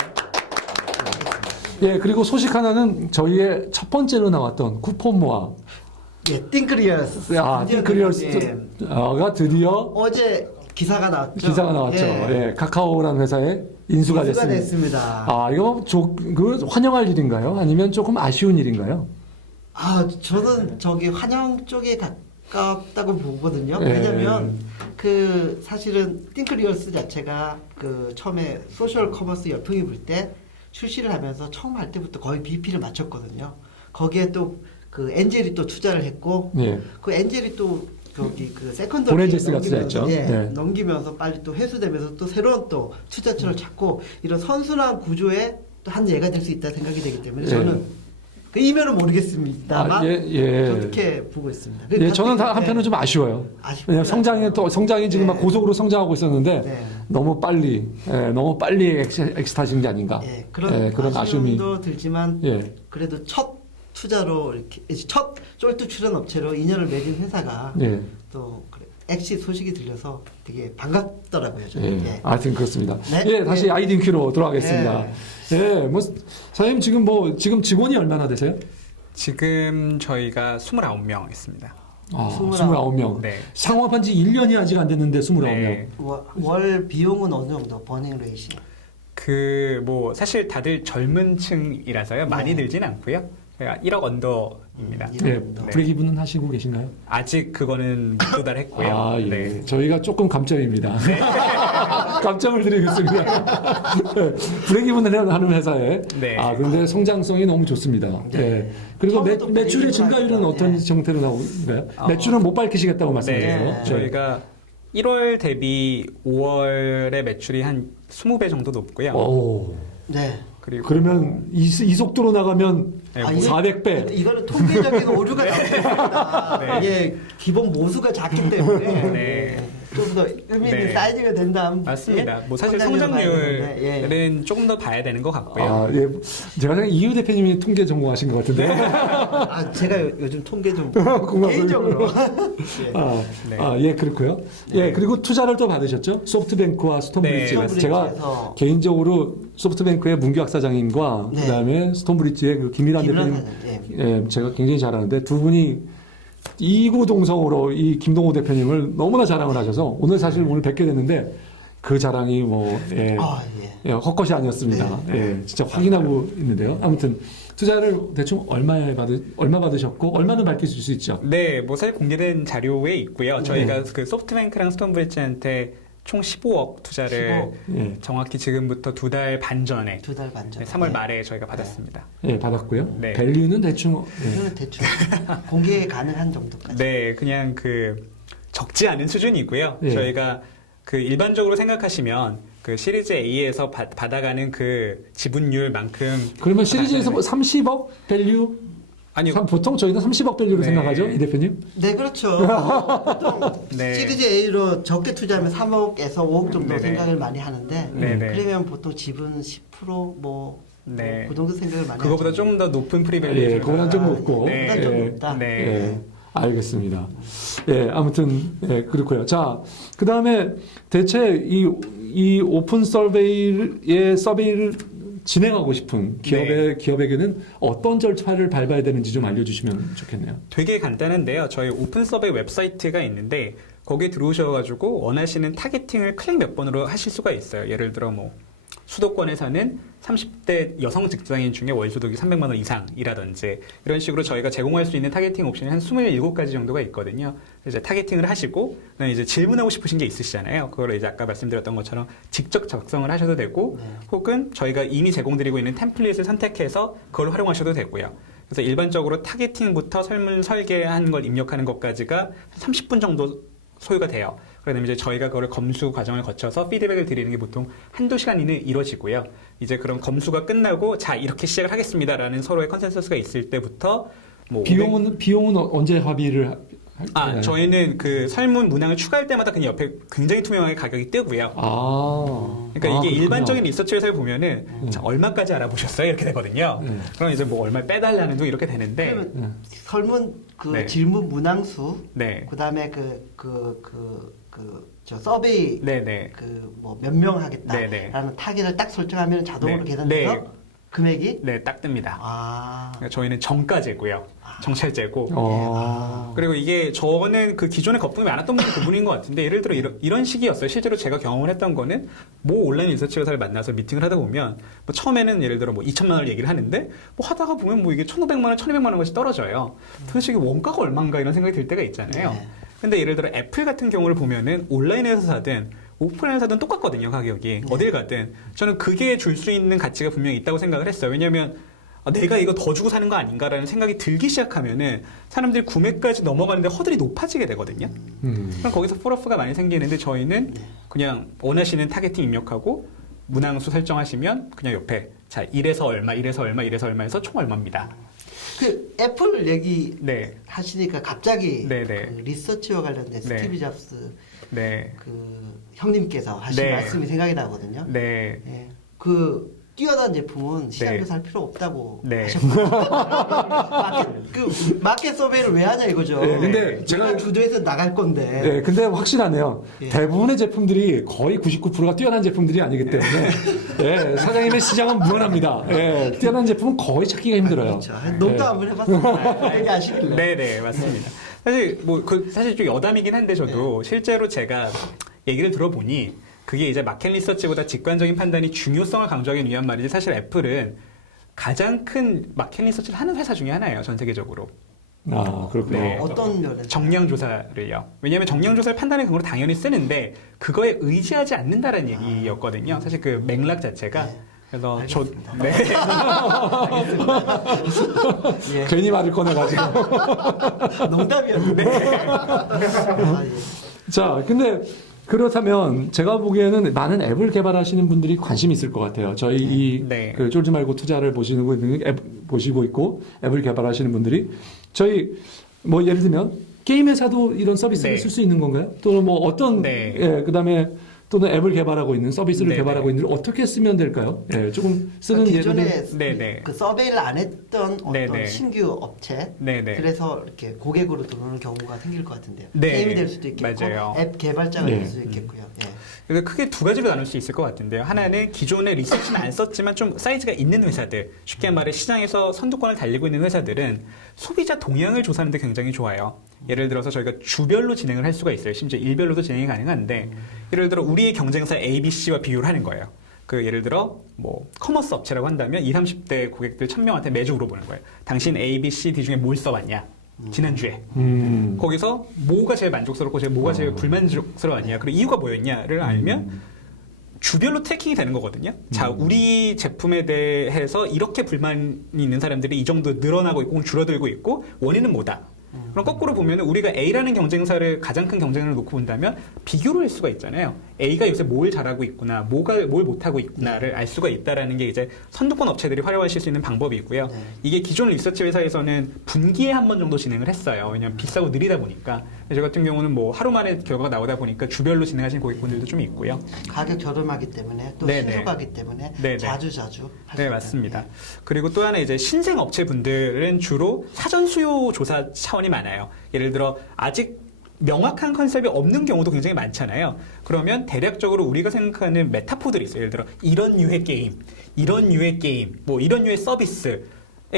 그리고 소식 하나는 저희의 첫 번째로 나왔던 쿠폰 모아. 띵크리어스. 띵크리어스가 드디어 어제 기사가 나왔죠. 카카오라는 회사에 인수가 됐습니다. 됐습니다. 아, 이거 그 환영할 일인가요? 아니면 조금 아쉬운 일인가요? 저는 저기 환영 쪽에 가깝다고 보거든요. 예. 왜냐면 그 사실은 띵크리얼스 자체가 그 처음에 소셜 커머스 열풍이 불 때 출시를 하면서 처음 할 때부터 거의 BP를 맞췄거든요. 거기에 또 그 엔젤이 또 투자를 했고 예. 그 엔젤이 또 저기 그 세컨더리 보렌지스가 투자했죠. 네. 넘기면서 빨리 또 회수되면서 또 새로운 또 투자처를 찾고 이런 선순환 구조의 또 한 예가 될 수 있다 생각이 되기 때문에 예. 저는 그 이면은 모르겠습니다만 그렇게 보고 있습니다. 예, 저는 다 한편은 좀 아쉬워요. 왜냐면 성장이 지금 막 고속으로 성장하고 있었는데 네. 너무 빨리 엑스타신 게 아닌가. 그런 아쉬움이. 아쉬움도 들지만 예. 그래도 첫 투자로 이렇게 첫 쫄뚜 출연 업체로 인연을 맺은 회사가 예. 또 엑시 소식이 들려서 되게 반갑더라고요. 저는. 예. 하여튼 그렇습니다. 네. 예, 다시 네. 아이딩큐로 돌아가겠습니다. 예, 뭐 사장님 지금 직원이 얼마나 되세요? 지금 저희가 29명 있습니다. 29명. 네. 상업한 지 1년이 아직 안 됐는데 29명. 네. 월 비용은 어느 정도 버닝 레이시? 뭐 사실 다들 젊은 층이라서요. 많이 네. 들진 않고요. 저희가 1억 언더입니다. 예, 네. 브레이크이븐은 하시고 계신가요? 아직 그거는 못 도달했고요. 아, 예. 네. 저희가 조금 감점입니다. 감점을 드리겠습니다. 네. 브레이크이븐을 하는 회사에. 네. 그런데 성장성이 너무 좋습니다. 네. 예. 그리고 처음부터 매출의 브레이크이븐 증가율은 하니까. 어떤 네. 형태로 나오는가요? 매출은 못 밝히시겠다고 말씀하셔서. 네. 저희가 1월 대비 5월의 매출이 한 20배 정도 높고요. 오. 네. 그리고 그러면 이 속도로 나가면 네, 아, 뭐- 이게- 400배. 이거는 통계적인 오류가 나옵니다. 네. 이게 기본 모수가 작기 때문에 네. 좀 더 의미 있는 네. 사이즈가 된다면 맞습니다. 뭐 사실 성장률을 봐야 되는데, 예. 성장률은 조금 더 봐야 되는 것 같고요. 예. 제가 생각에 이유 대표님이 통계 전공하신 것 같은데. 제가 요즘 통계 좀 고마워요. 개인적으로 예. 네. 그렇고요. 네. 예, 그리고 투자를 또 받으셨죠? 소프트뱅크와 스톤브리지. 네, 제가 스톤브리지에서 개인적으로 소프트뱅크의 문규학 사장님과 네. 그다음에 스톤브리지의 그 김일환 대표님, 예, 제가 굉장히 잘하는데 두 분이 이구동성으로 이 김동호 대표님을 너무나 자랑을 하셔서 오늘 사실 오늘 뵙게 됐는데 그 자랑이 헛것이 아니었습니다. 네. 예, 진짜 확인하고 있는데요. 아무튼 투자를 대충 얼마 받으셨고 얼마는 밝히실 수 있죠? 네, 뭐 사실 공개된 자료에 있고요. 저희가 그 소프트뱅크랑 스톤브리지한테 총 15억 투자를 15억. 예. 정확히 지금부터 2달 반 전에 2달 반 전. 3월 말에 저희가 받았습니다. 예, 받았고요. 네. 밸류는 대충 이거는 대충 공개 가능한 정도까지. 네, 그냥 그 적지 않은 수준이고요. 예. 저희가 그 일반적으로 생각하시면 그 시리즈 A에서 받아가는 그 지분율만큼 그러면 시리즈에서 뭐 30억 밸류? 아니요. 보통 저희는 30억 밸류로 네. 생각하죠, 이 대표님? 네, 그렇죠. 보통 네. 시리즈 A로 적게 투자하면 3억에서 5억 정도 네네. 생각을 많이 하는데 네네. 그러면 보통 지분 10% 네. 그 정도 생각을 많이 그거보다 하죠. 좀 더 높은 프리밸류. 예, 그거보다는 좀 높고. 그거보다 네. 좀 예. 높다. 네. 예, 알겠습니다. 예, 아무튼 예, 그렇고요. 자, 그 다음에 대체 이 오픈 서베이를 진행하고 싶은 기업에게는 어떤 절차를 밟아야 되는지 좀 알려주시면 좋겠네요. 되게 간단한데요. 저희 오픈 서베이 웹사이트가 있는데 거기에 들어오셔가지고 원하시는 타겟팅을 클릭 몇 번으로 하실 수가 있어요. 예를 들어 뭐 수도권에서는 30대 여성 직장인 중에 월 소득이 300만 원 이상이라든지 이런 식으로 저희가 제공할 수 있는 타겟팅 옵션이 한 27가지 정도가 있거든요. 이제 타겟팅을 하시고 그다음에 이제 질문하고 싶으신 게 있으시잖아요. 그걸 이제 아까 말씀드렸던 것처럼 직접 작성을 하셔도 되고 혹은 저희가 이미 제공드리고 있는 템플릿을 선택해서 그걸 활용하셔도 되고요. 그래서 일반적으로 타겟팅부터 설문 설계한 걸 입력하는 것까지가 30분 정도 소요가 돼요. 그다음에 이제 저희가 그걸 검수 과정을 거쳐서 피드백을 드리는 게 보통 한두 시간 이내에 이루어지고요. 이제 그럼 검수가 끝나고 자 이렇게 시작을 하겠습니다라는 서로의 컨센서스가 있을 때부터 뭐 비용은 언제 합의를 하나요? 저희는 그 설문 문항을 추가할 때마다 그냥 옆에 굉장히 투명하게 가격이 뜨고요. 그러니까 이게 그렇구나. 일반적인 리서치에서 보면은 자, 얼마까지 알아보셨어요? 이렇게 되거든요. 그럼 이제 뭐 얼마 빼달라는 둥 이렇게 되는데 그러면 설문 그 네. 질문 문항수 네. 그다음에 저 서베이 네네. 그 뭐 몇 명 하겠다라는 네네. 타겟을 딱 설정하면 자동으로 네. 계산돼서 네. 금액이? 네, 딱 뜹니다. 아. 그러니까 저희는 정가제고요. 정찰제고. 그리고 이게 저는 그 기존에 거품이 많았던 부분인 것 같은데 예를 들어 이런 식이었어요. 실제로 제가 경험을 했던 거는 뭐 온라인 리서치 회사를 만나서 미팅을 하다 보면 뭐 처음에는 예를 들어 뭐 2천만 원을 얘기를 하는데 뭐 하다가 보면 뭐 이게 1,500만 원, 1,200만 원까지 떨어져요. 도대체 이게 원가가 얼마인가 이런 생각이 들 때가 있잖아요. 네. 근데 예를 들어 애플 같은 경우를 보면은 온라인에서 사든 오프라인에서 사든 똑같거든요, 가격이. 어딜 가든. 저는 그게 줄 수 있는 가치가 분명히 있다고 생각을 했어요. 왜냐면 내가 이거 더 주고 사는 거 아닌가라는 생각이 들기 시작하면은 사람들이 구매까지 넘어가는데 허들이 높아지게 되거든요. 그럼 거기서 폴오프가 많이 생기는데 저희는 그냥 원하시는 타겟팅 입력하고 문항수 설정하시면 그냥 옆에 자, 이래서 얼마, 이래서 얼마, 이래서 얼마에서 총 얼마입니다. 그 애플 얘기 네. 하시니까 갑자기 네, 네. 그 리서치와 관련된 네. 스티브 잡스 네. 그 형님께서 하신 네. 말씀이 생각이 나거든요. 네. 예. 그 뛰어난 제품은 시장 네. 조사할 필요 없다고 네. 하셨거든요. 마켓 서베이를 왜 하냐 이거죠. 네, 근데 제가 주도해서 나갈 건데. 네, 근데 확실하네요. 예. 대부분의 제품들이 거의 99%가 뛰어난 제품들이 아니기 때문에 예, 사장님의 시장은 무한합니다. 예, 뛰어난 제품은 거의 찾기가 힘들어요. 그렇죠. 농담 한번 해봤어요. 얘기하시길래. 네네, 맞습니다. 사실, 사실 좀 여담이긴 한데 저도 실제로 제가 얘기를 들어보니 그게 이제 마켓 리서치보다 직관적인 판단이 중요성을 강조하기 위한 말이지 사실 애플은 가장 큰 마켓 리서치를 하는 회사 중에 하나예요, 전 세계적으로. 아, 그렇군요. 네. 어떤 면에서? 정량 조사를요. 왜냐하면 정량 조사를 판단의 근거로 당연히 쓰는데 그거에 의지하지 않는다라는 얘기였거든요. 사실 그 맥락 자체가. 네. 그래서 알겠습니다. 네. 예. 괜히 말을 꺼내가지고. 농담이었는데. 아, 예. 자, 근데 그렇다면 제가 보기에는 많은 앱을 개발하시는 분들이 관심이 있을 것 같아요. 저희 이 네. 그 쫄지 말고 투자를 보시고 있는 앱 보시고 있고 앱을 개발하시는 분들이 저희 뭐 예를 들면 게임 회사도 이런 서비스를 네. 쓸 수 있는 건가요? 또는 뭐 어떤 네. 예, 그다음에 또는 앱을 개발하고 있는 서비스를 네, 개발하고 네. 있는 어떻게 쓰면 될까요? 예, 조금 쓰는 기존에 예를 네, 네. 그 서베이를 안 했던 어떤 네, 네. 신규 업체 네, 네. 그래서 이렇게 고객으로 들어오는 경우가 생길 것 같은데요. 네. 게임이 될 수도 있겠고 맞아요. 앱 개발자가 네. 될 수도 있겠고요. 예. 그래서 크게 두 가지로 나눌 수 있을 것 같은데요. 하나는 기존에 리서치는 안 썼지만 좀 사이즈가 있는 회사들, 쉽게 말해 시장에서 선두권을 달리고 있는 회사들은 소비자 동향을 조사하는 데 굉장히 좋아요. 예를 들어서 저희가 주별로 진행을 할 수가 있어요. 심지어 일별로도 진행이 가능한데 예를 들어 우리의 경쟁사 ABC와 비교를 하는 거예요. 그 예를 들어 뭐 커머스 업체라고 한다면 20, 30대 고객들 1,000명한테 매주 물어보는 거예요. 당신 A, B, C, D 중에 뭘 써봤냐? 지난주에. 거기서 뭐가 제일 만족스럽고 뭐가 제일 불만족스러웠냐, 그리고 이유가 뭐였냐를 알면 주별로 트래킹이 되는 거거든요. 자, 우리 제품에 대해서 이렇게 불만이 있는 사람들이 이 정도 늘어나고 있고 줄어들고 있고 원인은 뭐다. 그럼 거꾸로 보면 우리가 A라는 경쟁사를 가장 큰 경쟁을 놓고 본다면 비교를 할 수가 있잖아요. A가 요새 뭘 잘하고 있구나, 뭘 못하고 있구나를 알 수가 있다라는 게 이제 선두권 업체들이 활용하실 수 있는 방법이고요. 네. 이게 기존 리서치 회사에서는 분기에 한 번 정도 진행을 했어요. 왜냐하면 비싸고 느리다 보니까. 저 같은 경우는 뭐 하루 만에 결과가 나오다 보니까 주별로 진행하시는 고객분들도 좀 있고요. 가격 저렴하기 때문에 또 네네. 신속하기 때문에 네네. 자주 네, 맞습니다. 그리고 또 하나 이제 신생 업체분들은 주로 사전 수요 조사 차원이 많아요. 예를 들어 아직 명확한 컨셉이 없는 경우도 굉장히 많잖아요. 그러면 대략적으로 우리가 생각하는 메타포들이 있어요. 예를 들어 이런 유의 게임, 이런 유의 게임, 뭐 이런 유의 서비스에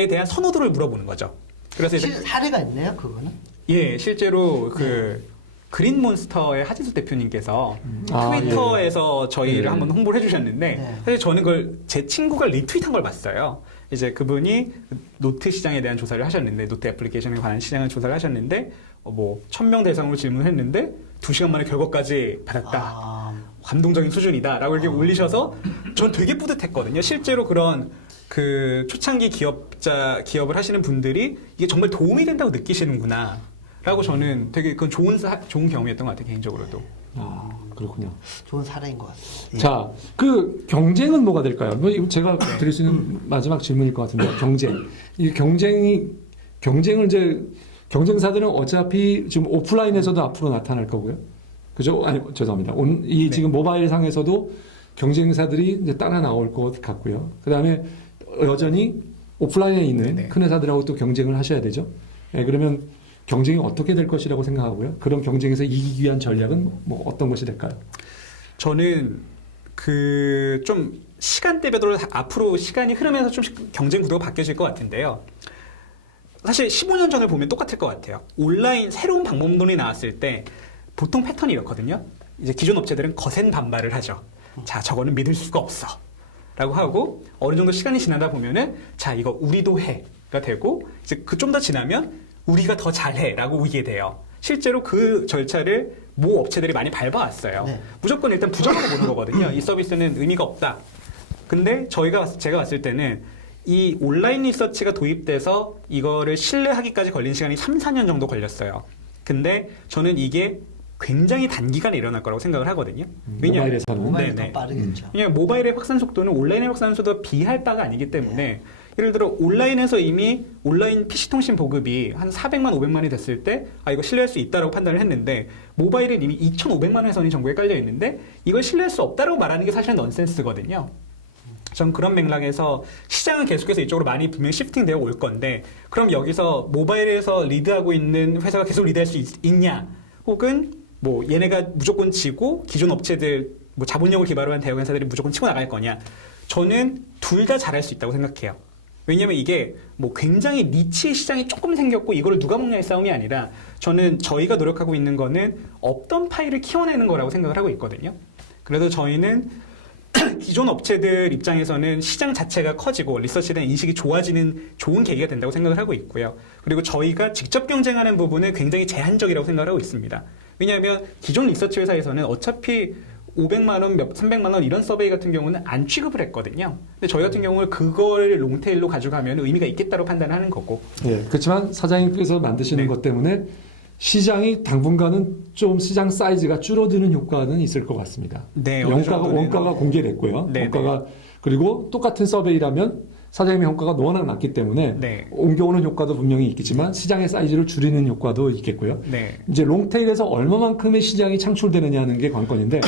대한 선호도를 물어보는 거죠. 그래서 이제 사례가 있네요, 그거는. 예, 실제로 그 그린몬스터의 하진수 대표님께서 아, 트위터에서 저희를 한번 홍보를 해주셨는데 네. 사실 저는 그걸 제 친구가 리트윗한 걸 봤어요. 이제 그분이 노트 시장에 대한 조사를 하셨는데 노트 애플리케이션에 관한 시장을 조사를 하셨는데 뭐 1,000명 대상으로 질문했는데 2시간 만에 결과까지 받았다. 아, 감동적인 수준이다라고 이렇게 올리셔서 전 되게 뿌듯했거든요. 실제로 그런 그 초창기 기업을 하시는 분들이 이게 정말 도움이 된다고 느끼시는구나. 라고 저는 되게 그건 좋은 경험이었던 것 같아요, 개인적으로도. 아, 그렇군요. 좋은 사례인 것 같아요. 예. 자, 그 경쟁은 뭐가 될까요? 뭐 이거 제가 드릴 수 있는 마지막 질문일 것 같은데요. 경쟁. 이 경쟁을 이제 경쟁사들은 어차피 지금 오프라인에서도 앞으로 나타날 거고요. 그죠? 아니, 죄송합니다. 네. 지금 모바일 상에서도 경쟁사들이 이제 따라 나올 것 같고요. 그 다음에 여전히 오프라인에 있는 네네. 큰 회사들하고 또 경쟁을 하셔야 되죠. 예, 그러면 경쟁이 어떻게 될 것이라고 생각하고요. 그런 경쟁에서 이기기 위한 전략은 뭐 어떤 것이 될까요? 저는 그 좀 시간대별로 앞으로 시간이 흐르면서 좀 경쟁 구도가 바뀌어질 것 같은데요. 사실 15년 전을 보면 똑같을 것 같아요. 온라인 새로운 방법론이 나왔을 때 보통 패턴이 이렇거든요. 이제 기존 업체들은 거센 반발을 하죠. 자, 저거는 믿을 수가 없어. 라고 하고 어느 정도 시간이 지나다 보면은 자, 이거 우리도 해가 되고 이제 그 좀 더 지나면 우리가 더 잘해라고 오게 돼요. 실제로 그 절차를 모 업체들이 많이 밟아왔어요. 네. 무조건 일단 부정하고 보는 거거든요. 이 서비스는 의미가 없다. 근데 제가 봤을 때는 이 온라인 리서치가 도입돼서 이거를 신뢰하기까지 걸린 시간이 3, 4년 정도 걸렸어요. 근데 저는 이게 굉장히 단기간에 일어날 거라고 생각을 하거든요. 왜냐하면 모바일에서는. 모바일이 네네. 더 빠르겠죠. 왜냐하면 모바일의 확산 속도는 온라인의 확산 속도와 비할 바가 아니기 때문에 예를 들어 온라인에서 이미 온라인 PC통신 보급이 한 400만, 500만이 됐을 때 이거 신뢰할 수 있다라고 판단을 했는데 모바일은 이미 2,500만 회선이 전국에 깔려 있는데 이걸 신뢰할 수 없다라고 말하는 게 사실은 넌센스거든요. 전 그런 맥락에서 시장은 계속해서 이쪽으로 많이 분명히 시프팅되어 올 건데 그럼 여기서 모바일에서 리드하고 있는 회사가 계속 리드할 수 있냐 혹은 뭐 얘네가 무조건 지고 기존 업체들 뭐 자본력을 기반으로 한 대형 회사들이 무조건 치고 나갈 거냐 저는 둘 다 잘할 수 있다고 생각해요. 왜냐면 이게 뭐 굉장히 니치 시장이 조금 생겼고 이거를 누가 먹냐의 싸움이 아니라 저는 저희가 노력하고 있는 거는 없던 파일을 키워내는 거라고 생각을 하고 있거든요. 그래서 저희는 기존 업체들 입장에서는 시장 자체가 커지고 리서치에 대한 인식이 좋아지는 좋은 계기가 된다고 생각을 하고 있고요. 그리고 저희가 직접 경쟁하는 부분은 굉장히 제한적이라고 생각을 하고 있습니다. 왜냐하면 기존 리서치 회사에서는 어차피 500만 원, 300만 원 이런 서베이 같은 경우는 안 취급을 했거든요. 근데 저희 같은 경우는 그걸 롱테일로 가져가면 의미가 있겠다고 판단하는 거고. 예, 그렇지만 사장님께서 만드시는 네. 것 때문에 시장이 당분간은 좀 시장 사이즈가 줄어드는 효과는 있을 것 같습니다. 네, 어느 원가가, 정도는. 원가가 공개됐고요. 네, 원가가 그리고 똑같은 서베이라면 사장님의 효과가 워낙 낮기 때문에 네. 옮겨오는 효과도 분명히 있겠지만 시장의 사이즈를 줄이는 효과도 있겠고요. 네. 이제 롱테일에서 얼마만큼의 시장이 창출되느냐 하는 게 관건인데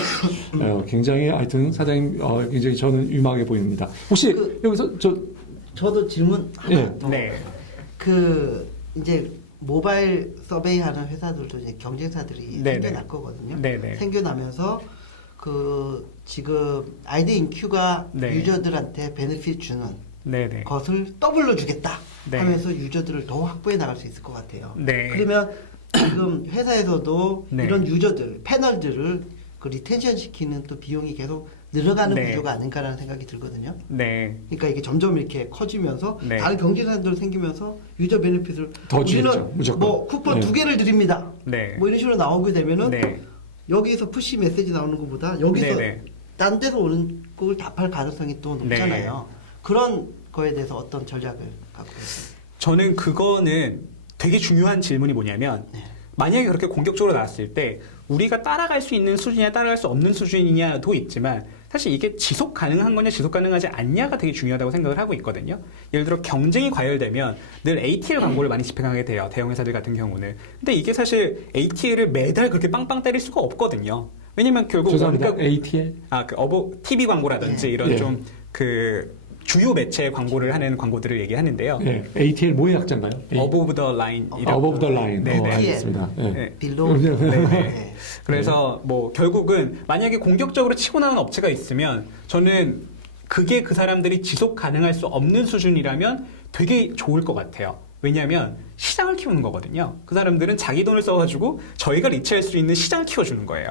굉장히 하여튼 사장님 굉장히 저는 유망해 보입니다. 혹시 여기서 저도 질문 하나 예. 더. 네. 그 이제 모바일 서베이하는 회사들도 이제 경쟁사들이 네네. 생겨날 거거든요. 네네. 생겨나면서 그 지금 아이디 인큐가 네. 유저들한테 베네핏 주는 네네. 것을 더블로 주겠다 네. 하면서 유저들을 더 확보해 나갈 수 있을 것 같아요. 네. 그러면 지금 회사에서도 네. 이런 유저들, 패널들을 그 리텐션 시키는 또 비용이 계속 늘어가는 네. 구조가 아닌가라는 생각이 들거든요. 네. 그러니까 이게 점점 이렇게 커지면서 네. 다른 경쟁사들 생기면서 유저 베네핏을 더 주겠죠, 우리는 무조건. 뭐 쿠폰 네. 2개를 드립니다. 네. 뭐 이런 식으로 나오게 되면은 네. 여기서 푸시 메시지 나오는 것보다 여기서 네네. 딴 데서 오는 걸 답할 가능성이 또 높잖아요. 그런 거에 대해서 어떤 전략을 갖고 있어요? 저는 그거는 되게 중요한 질문이 뭐냐면 네. 만약에 그렇게 공격적으로 나왔을 때 우리가 따라갈 수 있는 수준이냐 따라갈 수 없는 수준이냐도 있지만 사실 이게 지속 가능한 거냐 지속 가능하지 않냐가 되게 중요하다고 생각을 하고 있거든요. 예를 들어 경쟁이 과열되면 늘 ATL 광고를 많이 집행하게 돼요. 대형 회사들 같은 경우는. 근데 이게 사실 ATL을 매달 그렇게 빵빵 때릴 수가 없거든요. 왜냐면 결국 죄송합니다. ATL? TV 광고라든지 예. 이런 예. 좀 그 주요 매체 광고를 하는 광고들을 얘기하는데요. 예. ATL 뭐의 약자인가요? Above the line. Above the line. 네네. 알겠습니다. 예. 네. 빌로 네네. 그래서 뭐 결국은 만약에 공격적으로 치고 나오는 업체가 있으면 저는 그게 그 사람들이 지속 가능할 수 없는 수준이라면 되게 좋을 것 같아요. 왜냐하면 시장을 키우는 거거든요. 그 사람들은 자기 돈을 써가지고 저희가 리치할 수 있는 시장을 키워주는 거예요.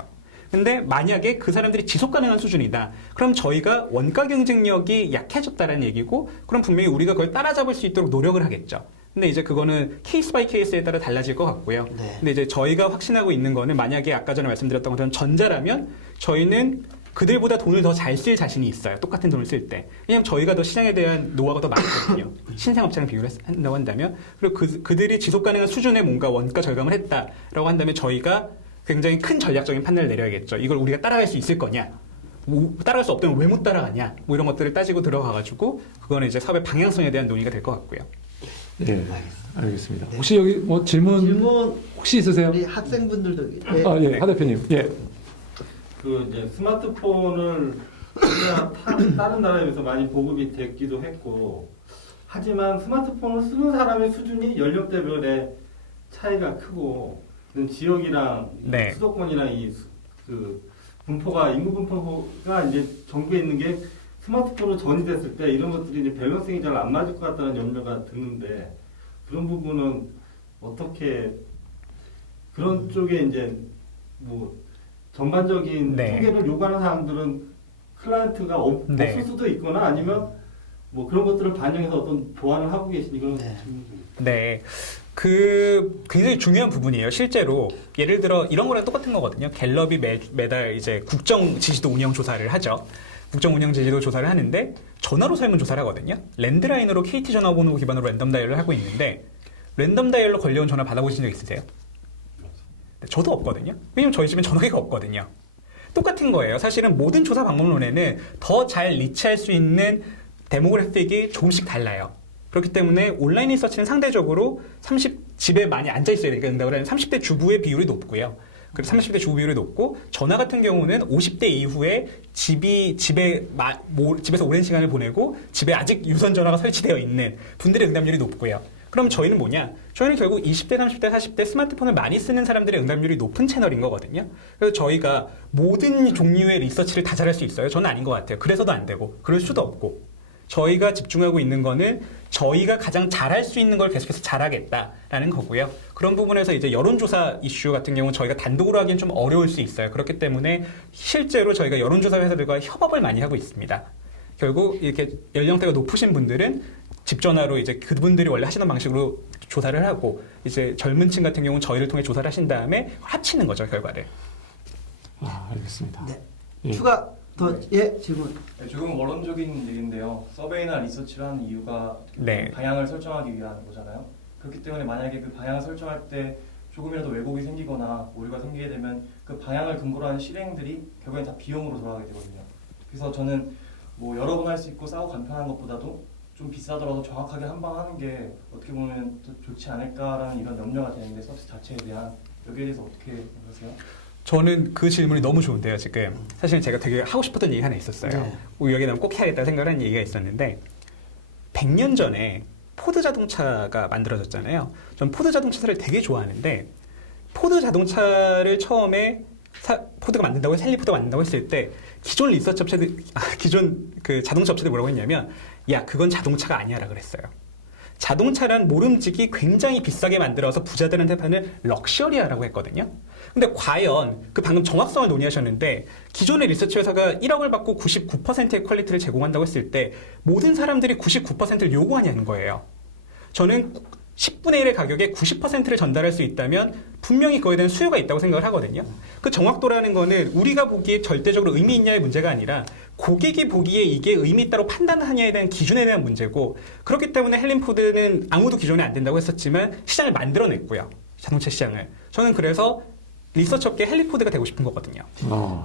근데 만약에 그 사람들이 지속 가능한 수준이다. 그럼 저희가 원가 경쟁력이 약해졌다는 얘기고 그럼 분명히 우리가 그걸 따라잡을 수 있도록 노력을 하겠죠. 근데 이제 그거는 케이스 바이 케이스에 따라 달라질 것 같고요. 네. 근데 이제 저희가 확신하고 있는 거는 만약에 아까 전에 말씀드렸던 것처럼 전자라면 저희는 그들보다 돈을 더 잘 쓸 자신이 있어요. 똑같은 돈을 쓸 때. 왜냐하면 저희가 더 시장에 대한 노하우가 더 많거든요. 신생업체랑 비교를 한다고 한다면. 그리고 그들이 지속 가능한 수준의 뭔가 원가 절감을 했다라고 한다면 저희가 굉장히 큰 전략적인 판단을 내려야겠죠. 이걸 우리가 따라갈 수 있을 거냐? 따라갈 수 없다면 왜 못 따라가냐? 뭐 이런 것들을 따지고 들어가가지고 그거는 이제 사업의 방향성에 대한 논의가 될 것 같고요. 네, 알겠습니다. 네. 혹시 여기 뭐 질문 혹시 있으세요? 우리 학생분들도 예, 하 대표님. 예. 그 이제 스마트폰을 다른 나라에 비해서 많이 보급이 됐기도 했고 하지만 스마트폰을 쓰는 사람의 수준이 연령대별의 차이가 크고 지역이랑 네. 수도권이랑 그 분포가 인구 분포가 이제 전국에 있는 게 스마트폰으로 전이 됐을 때 이런 것들이 이제 밸런싱이 잘 안 맞을 것 같다는 염려가 드는데 그런 부분은 어떻게 그런 쪽에 이제 뭐 전반적인 네. 통계를 요구하는 사람들은 클라이언트가 네. 없을 수도 있거나 아니면 뭐 그런 것들을 반영해서 어떤 보완을 하고 계신 이런 네. 네. 그 굉장히 중요한 부분이에요. 실제로 예를 들어 이런 거랑 똑같은 거거든요. 갤럽이 매달 이제 국정 지지도 운영 조사를 하죠. 국정 운영 지지도 조사를 하는데 전화로 설문 조사를 하거든요. 랜드라인으로 KT 전화번호 기반으로 랜덤 다이얼을 하고 있는데 랜덤 다이얼로 걸려온 전화 받아보신 적 있으세요? 네, 저도 없거든요. 왜냐면 저희 집엔 전화기가 없거든요. 똑같은 거예요. 사실은 모든 조사 방법론에는 더 잘 리치할 수 있는 데모그래픽이 조금씩 달라요. 그렇기 때문에 온라인 리서치는 상대적으로 집에 많이 앉아 있어야 되니까 응답을 하는 30대 주부의 비율이 높고요. 그래서 30대 주부 비율이 높고 전화 같은 경우는 50대 이후에 집에서 오랜 시간을 보내고 집에 아직 유선 전화가 설치되어 있는 분들의 응답률이 높고요. 그럼 저희는 뭐냐? 저희는 결국 20대, 30대, 40대 스마트폰을 많이 쓰는 사람들의 응답률이 높은 채널인 거거든요. 그래서 저희가 모든 종류의 리서치를 다 잘할 수 있어요? 저는 아닌 것 같아요. 그래서도 안 되고 그럴 수도 없고 저희가 집중하고 있는 거는 저희가 가장 잘할 수 있는 걸 계속해서 잘하겠다라는 거고요. 그런 부분에서 이제 여론조사 이슈 같은 경우는 저희가 단독으로 하기엔 좀 어려울 수 있어요. 그렇기 때문에 실제로 저희가 여론조사 회사들과 협업을 많이 하고 있습니다. 결국 이렇게 연령대가 높으신 분들은 집 전화로 이제 그분들이 원래 하시던 방식으로 조사를 하고 이제 젊은 층 같은 경우는 저희를 통해 조사를 하신 다음에 합치는 거죠, 결과를. 알겠습니다. 네. 예. 추가 질문. 네, 조금 원론적인 얘기인데요. 서베이나 리서치를 하는 이유가 네. 방향을 설정하기 위한 거잖아요. 그렇기 때문에 만약에 그 방향을 설정할 때 조금이라도 왜곡이 생기거나 오류가 생기게 되면 그 방향을 근거로 한 실행들이 결국엔 다 비용으로 돌아가게 되거든요. 그래서 저는 뭐 여러 번 할 수 있고 싸고 간편한 것보다도 좀 비싸더라도 정확하게 한 방 하는 게 어떻게 보면 더 좋지 않을까라는 이런 염려가 되는데 서비스 자체에 대한 여기에 대해서 어떻게 생각하세요? 저는 그 질문이 너무 좋은데요, 지금. 사실은 제가 되게 하고 싶었던 얘기 하나 있었어요. 네. 여기 나면 꼭 해야겠다 생각을 한 얘기가 있었는데, 100년 전에 포드 자동차가 만들어졌잖아요. 전 포드 자동차를 되게 좋아하는데, 포드 자동차를 처음에 포드가 만든다고, 헨리 포드가 만든다고 했을 때, 기존 리서치 업체들, 기존 그 자동차 업체들 뭐라고 했냐면, 야, 그건 자동차가 아니야라 그랬어요. 자동차란 모름지기 굉장히 비싸게 만들어서 부자들한테 파는 럭셔리아라고 했거든요. 근데 과연 그 방금 정확성을 논의하셨는데 기존의 리서치 회사가 1억을 받고 99%의 퀄리티를 제공한다고 했을 때 모든 사람들이 99%를 요구하냐는 거예요. 저는 10분의 1의 가격에 90%를 전달할 수 있다면 분명히 그거에 대한 수요가 있다고 생각을 하거든요. 그 정확도라는 거는 우리가 보기에 절대적으로 의미 있냐의 문제가 아니라 고객이 보기에 이게 의미 있다고 판단하냐에 대한 기준에 대한 문제고 그렇기 때문에 헨리포드는 아무도 기존에 안 된다고 했었지만 시장을 만들어냈고요. 자동차 시장을. 저는 그래서 리서치 업계 헨리포드가 되고 싶은 거거든요.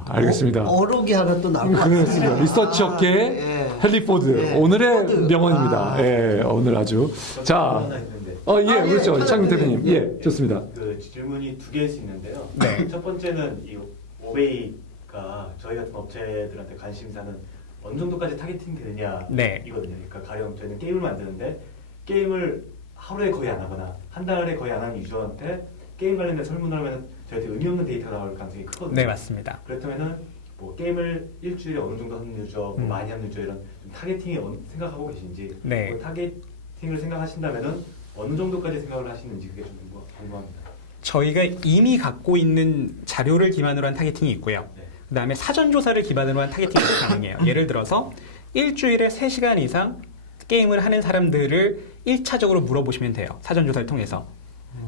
알겠습니다. 어록이 하나 또 나올 것 그렇습니다. 같습니다. 리서치 업계 예. 헨리포드 예. 오늘의 포드. 명언입니다. 예, 오늘 아주 자, 하나 있는데 예, 그렇죠. 예, 창민 대표님, 예. 예, 좋습니다. 그 질문이 두 개일 수 있는데요. 네. 첫 번째는 이 오베이가 저희 같은 업체들한테 관심사는 어느 정도까지 타겟팅 되느냐 네. 이거든요. 그러니까 가령 저희는 게임을 만드는데 게임을 하루에 거의 안 하거나 한 달에 거의 안 하는 유저한테 게임 관련된 설문을 하면 저희한테 의미 없는 데이터가 나올 가능성이 크거든요. 네, 맞습니다. 그렇다면은 뭐 게임을 일주일에 어느 정도 하는 유저, 뭐 많이 하는 유저 이런 좀 타겟팅이 생각하고 계신지 네. 그 타겟팅을 생각하신다면은 어느 정도까지 생각을 하시는지 그게 좀 궁금합니다. 저희가 이미 갖고 있는 자료를 기반으로 한 타겟팅이 있고요. 네. 그 다음에 사전조사를 기반으로 한 타겟팅이 가능해요. 예를 들어서 일주일에 3시간 이상 게임을 하는 사람들을 1차적으로 물어보시면 돼요. 사전조사를 통해서.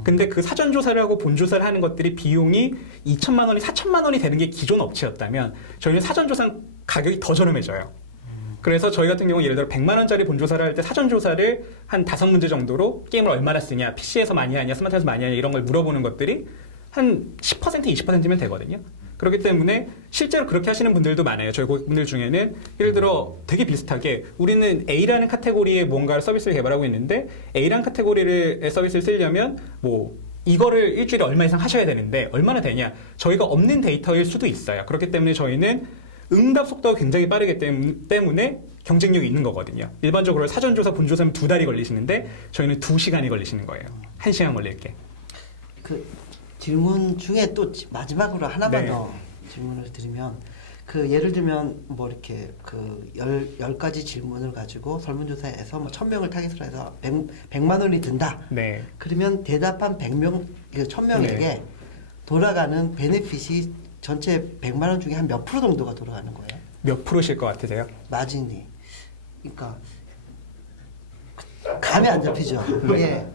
근데 그 사전조사를 하고 본조사를 하는 것들이 비용이 2천만 원이 4천만 원이 되는 게 기존 업체였다면 저희는 사전조사 가격이 더 저렴해져요. 그래서 저희 같은 경우 예를 들어 100만 원짜리 본조사를 할 때 사전조사를 한 5문제 정도로 게임을 얼마나 쓰냐, PC에서 많이 하냐, 스마트폰에서 많이 하냐 이런 걸 물어보는 것들이 한 10%, 20%면 되거든요. 그렇기 때문에 실제로 그렇게 하시는 분들도 많아요. 저희 고객분들 중에는 예를 들어 되게 비슷하게 우리는 A라는 카테고리의 뭔가 서비스를 개발하고 있는데 A라는 카테고리의 서비스를 쓰려면 뭐 이거를 일주일에 얼마 이상 하셔야 되는데 얼마나 되냐? 저희가 없는 데이터일 수도 있어요. 그렇기 때문에 저희는 응답 속도가 굉장히 빠르기 때문에 경쟁력이 있는 거거든요. 일반적으로 사전조사, 본조사는 2달이 걸리시는데 저희는 2시간이 걸리시는 거예요. 1시간 걸릴게. 그 질문 중에 또 마지막으로 하나만 네. 더 질문을 드리면 그 예를 들면 뭐 이렇게 그 10가지 질문을 가지고 설문조사에서 뭐 1000명을 타깃으로 해서 100만 원이 든다. 네. 그러면 대답한 100명, 1000명에게 네. 돌아가는 베네핏이 전체 100만 원 중에 한 몇 프로 정도가 돌아가는 거예요? 몇 프로실 것 같으세요? 마진이. 그러니까 감이 안 잡히죠. 예.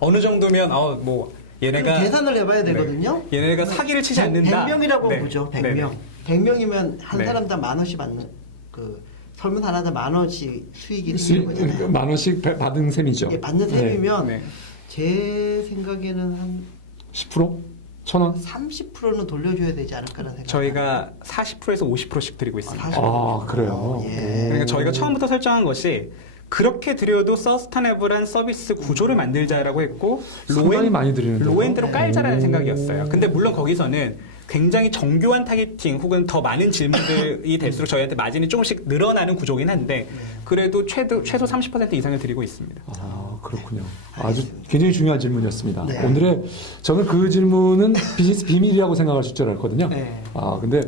어느 정도면 뭐 얘네가 그럼 계산을 해봐야 되거든요. 얘네가 사기를 치지 않는다. 100명이라고 네. 보죠. 네. 100명. 100명이면 한 네. 사람당 10,000원씩 받는 그 설문 하나당 10,000원씩 수익이 되는 거잖아요. 10,000원씩 받은 셈이죠. 예, 받는 셈이면 네. 제 생각에는 한 10%? 1,000원? 30%는 돌려줘야 되지 않을까라는 생각. 저희가 40%에서 50%씩 드리고 있습니다. 아, 그래요? 예. 그러니까 저희가 처음부터 설정한 것이 그렇게 드려도 서스테너블한 서비스 구조를 만들자라고 했고 상당히 많이 드리는데. 로엔드로 깔자라는 오. 생각이었어요. 근데 물론 거기서는 굉장히 정교한 타겟팅 혹은 더 많은 질문들이 될수록 저희한테 마진이 조금씩 늘어나는 구조긴 한데 그래도 최소 30% 이상을 드리고 있습니다. 아, 그렇군요. 아주 굉장히 중요한 질문이었습니다. 네. 오늘의 저는 그 질문은 비즈니스 비밀이라고 생각할 줄 알았거든요. 네. 아, 근데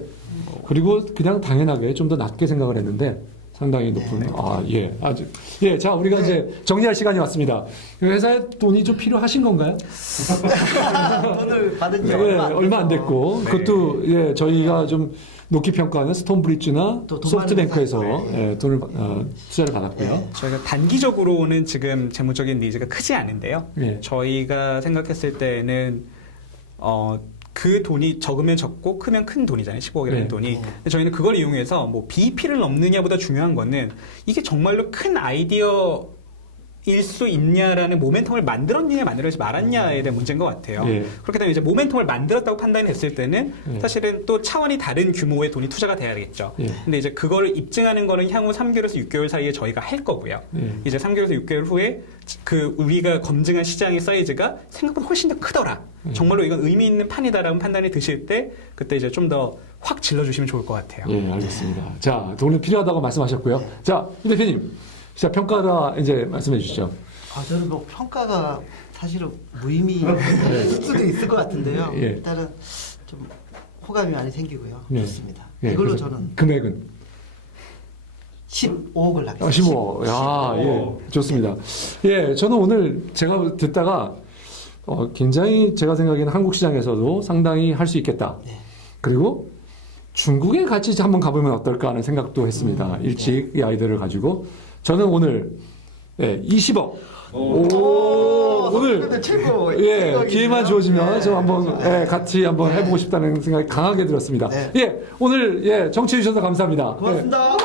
그리고 그냥 당연하게 좀 더 낮게 생각을 했는데 상당히 높은. 아, 예. 아주 예. 자, 우리가 이제 정리할 시간이 왔습니다. 회사에 돈이 좀 필요하신 건가요? 돈을 받은 지 예, 얼마 안 안 됐고 네. 그것도 예, 저희가 좀 높게 평가하는 스톤브리지나 또 돈 소프트뱅크에서 많은 예, 돈을 투자를 받았고요. 네. 저희가 단기적으로는 지금 재무적인 니즈가 크지 않은데요. 예. 저희가 생각했을 때는 그 돈이 적으면 적고 크면 큰 돈이잖아요. 15억이라는 네. 돈이. 근데 저희는 그걸 이용해서 뭐 BEP를 넘느냐보다 중요한 거는 이게 정말로 큰 아이디어일 수 있냐라는 모멘텀을 만들었느냐 만들지 말았냐에 대한 문제인 것 같아요. 예. 그렇게 되면 이제 모멘텀을 만들었다고 판단했을 때는 예. 사실은 또 차원이 다른 규모의 돈이 투자가 돼야겠죠. 예. 근데 이제 그걸 입증하는 거는 향후 3개월에서 6개월 사이에 저희가 할 거고요. 예. 이제 3개월에서 6개월 후에 그 우리가 검증한 시장의 사이즈가 생각보다 훨씬 더 크더라. 정말로 이건 의미 있는 판이다라는 판단이 드실 때 그때 이제 좀 더 확 질러주시면 좋을 것 같아요. 예, 알겠습니다. 자, 돈은 필요하다고 말씀하셨고요. 자, 이 대표님, 자, 평가라 이제 말씀해 주시죠. 저는 뭐 평가가 사실은 무의미일 수도 있을 것 같은데요. 예. 일단은 좀 호감이 많이 생기고요. 예. 좋습니다. 예, 이걸로 그래서 저는 금액은 15억을 하겠습니다. 15. 야, 예, 좋습니다. 예, 저는 오늘 제가 듣다가 굉장히 제가 생각에는 한국 시장에서도 상당히 할 수 있겠다. 네. 그리고 중국에 같이 한번 가보면 어떨까 하는 생각도 했습니다. 일찍 이 아이디어를 가지고 저는 오늘 20억. 오늘 최고. 예, 기회만 주어지면 네. 저 한번 같이 한번 해보고 싶다는 생각이 강하게 들었습니다. 네. 예, 오늘 정치해 주셔서 감사합니다. 고맙습니다.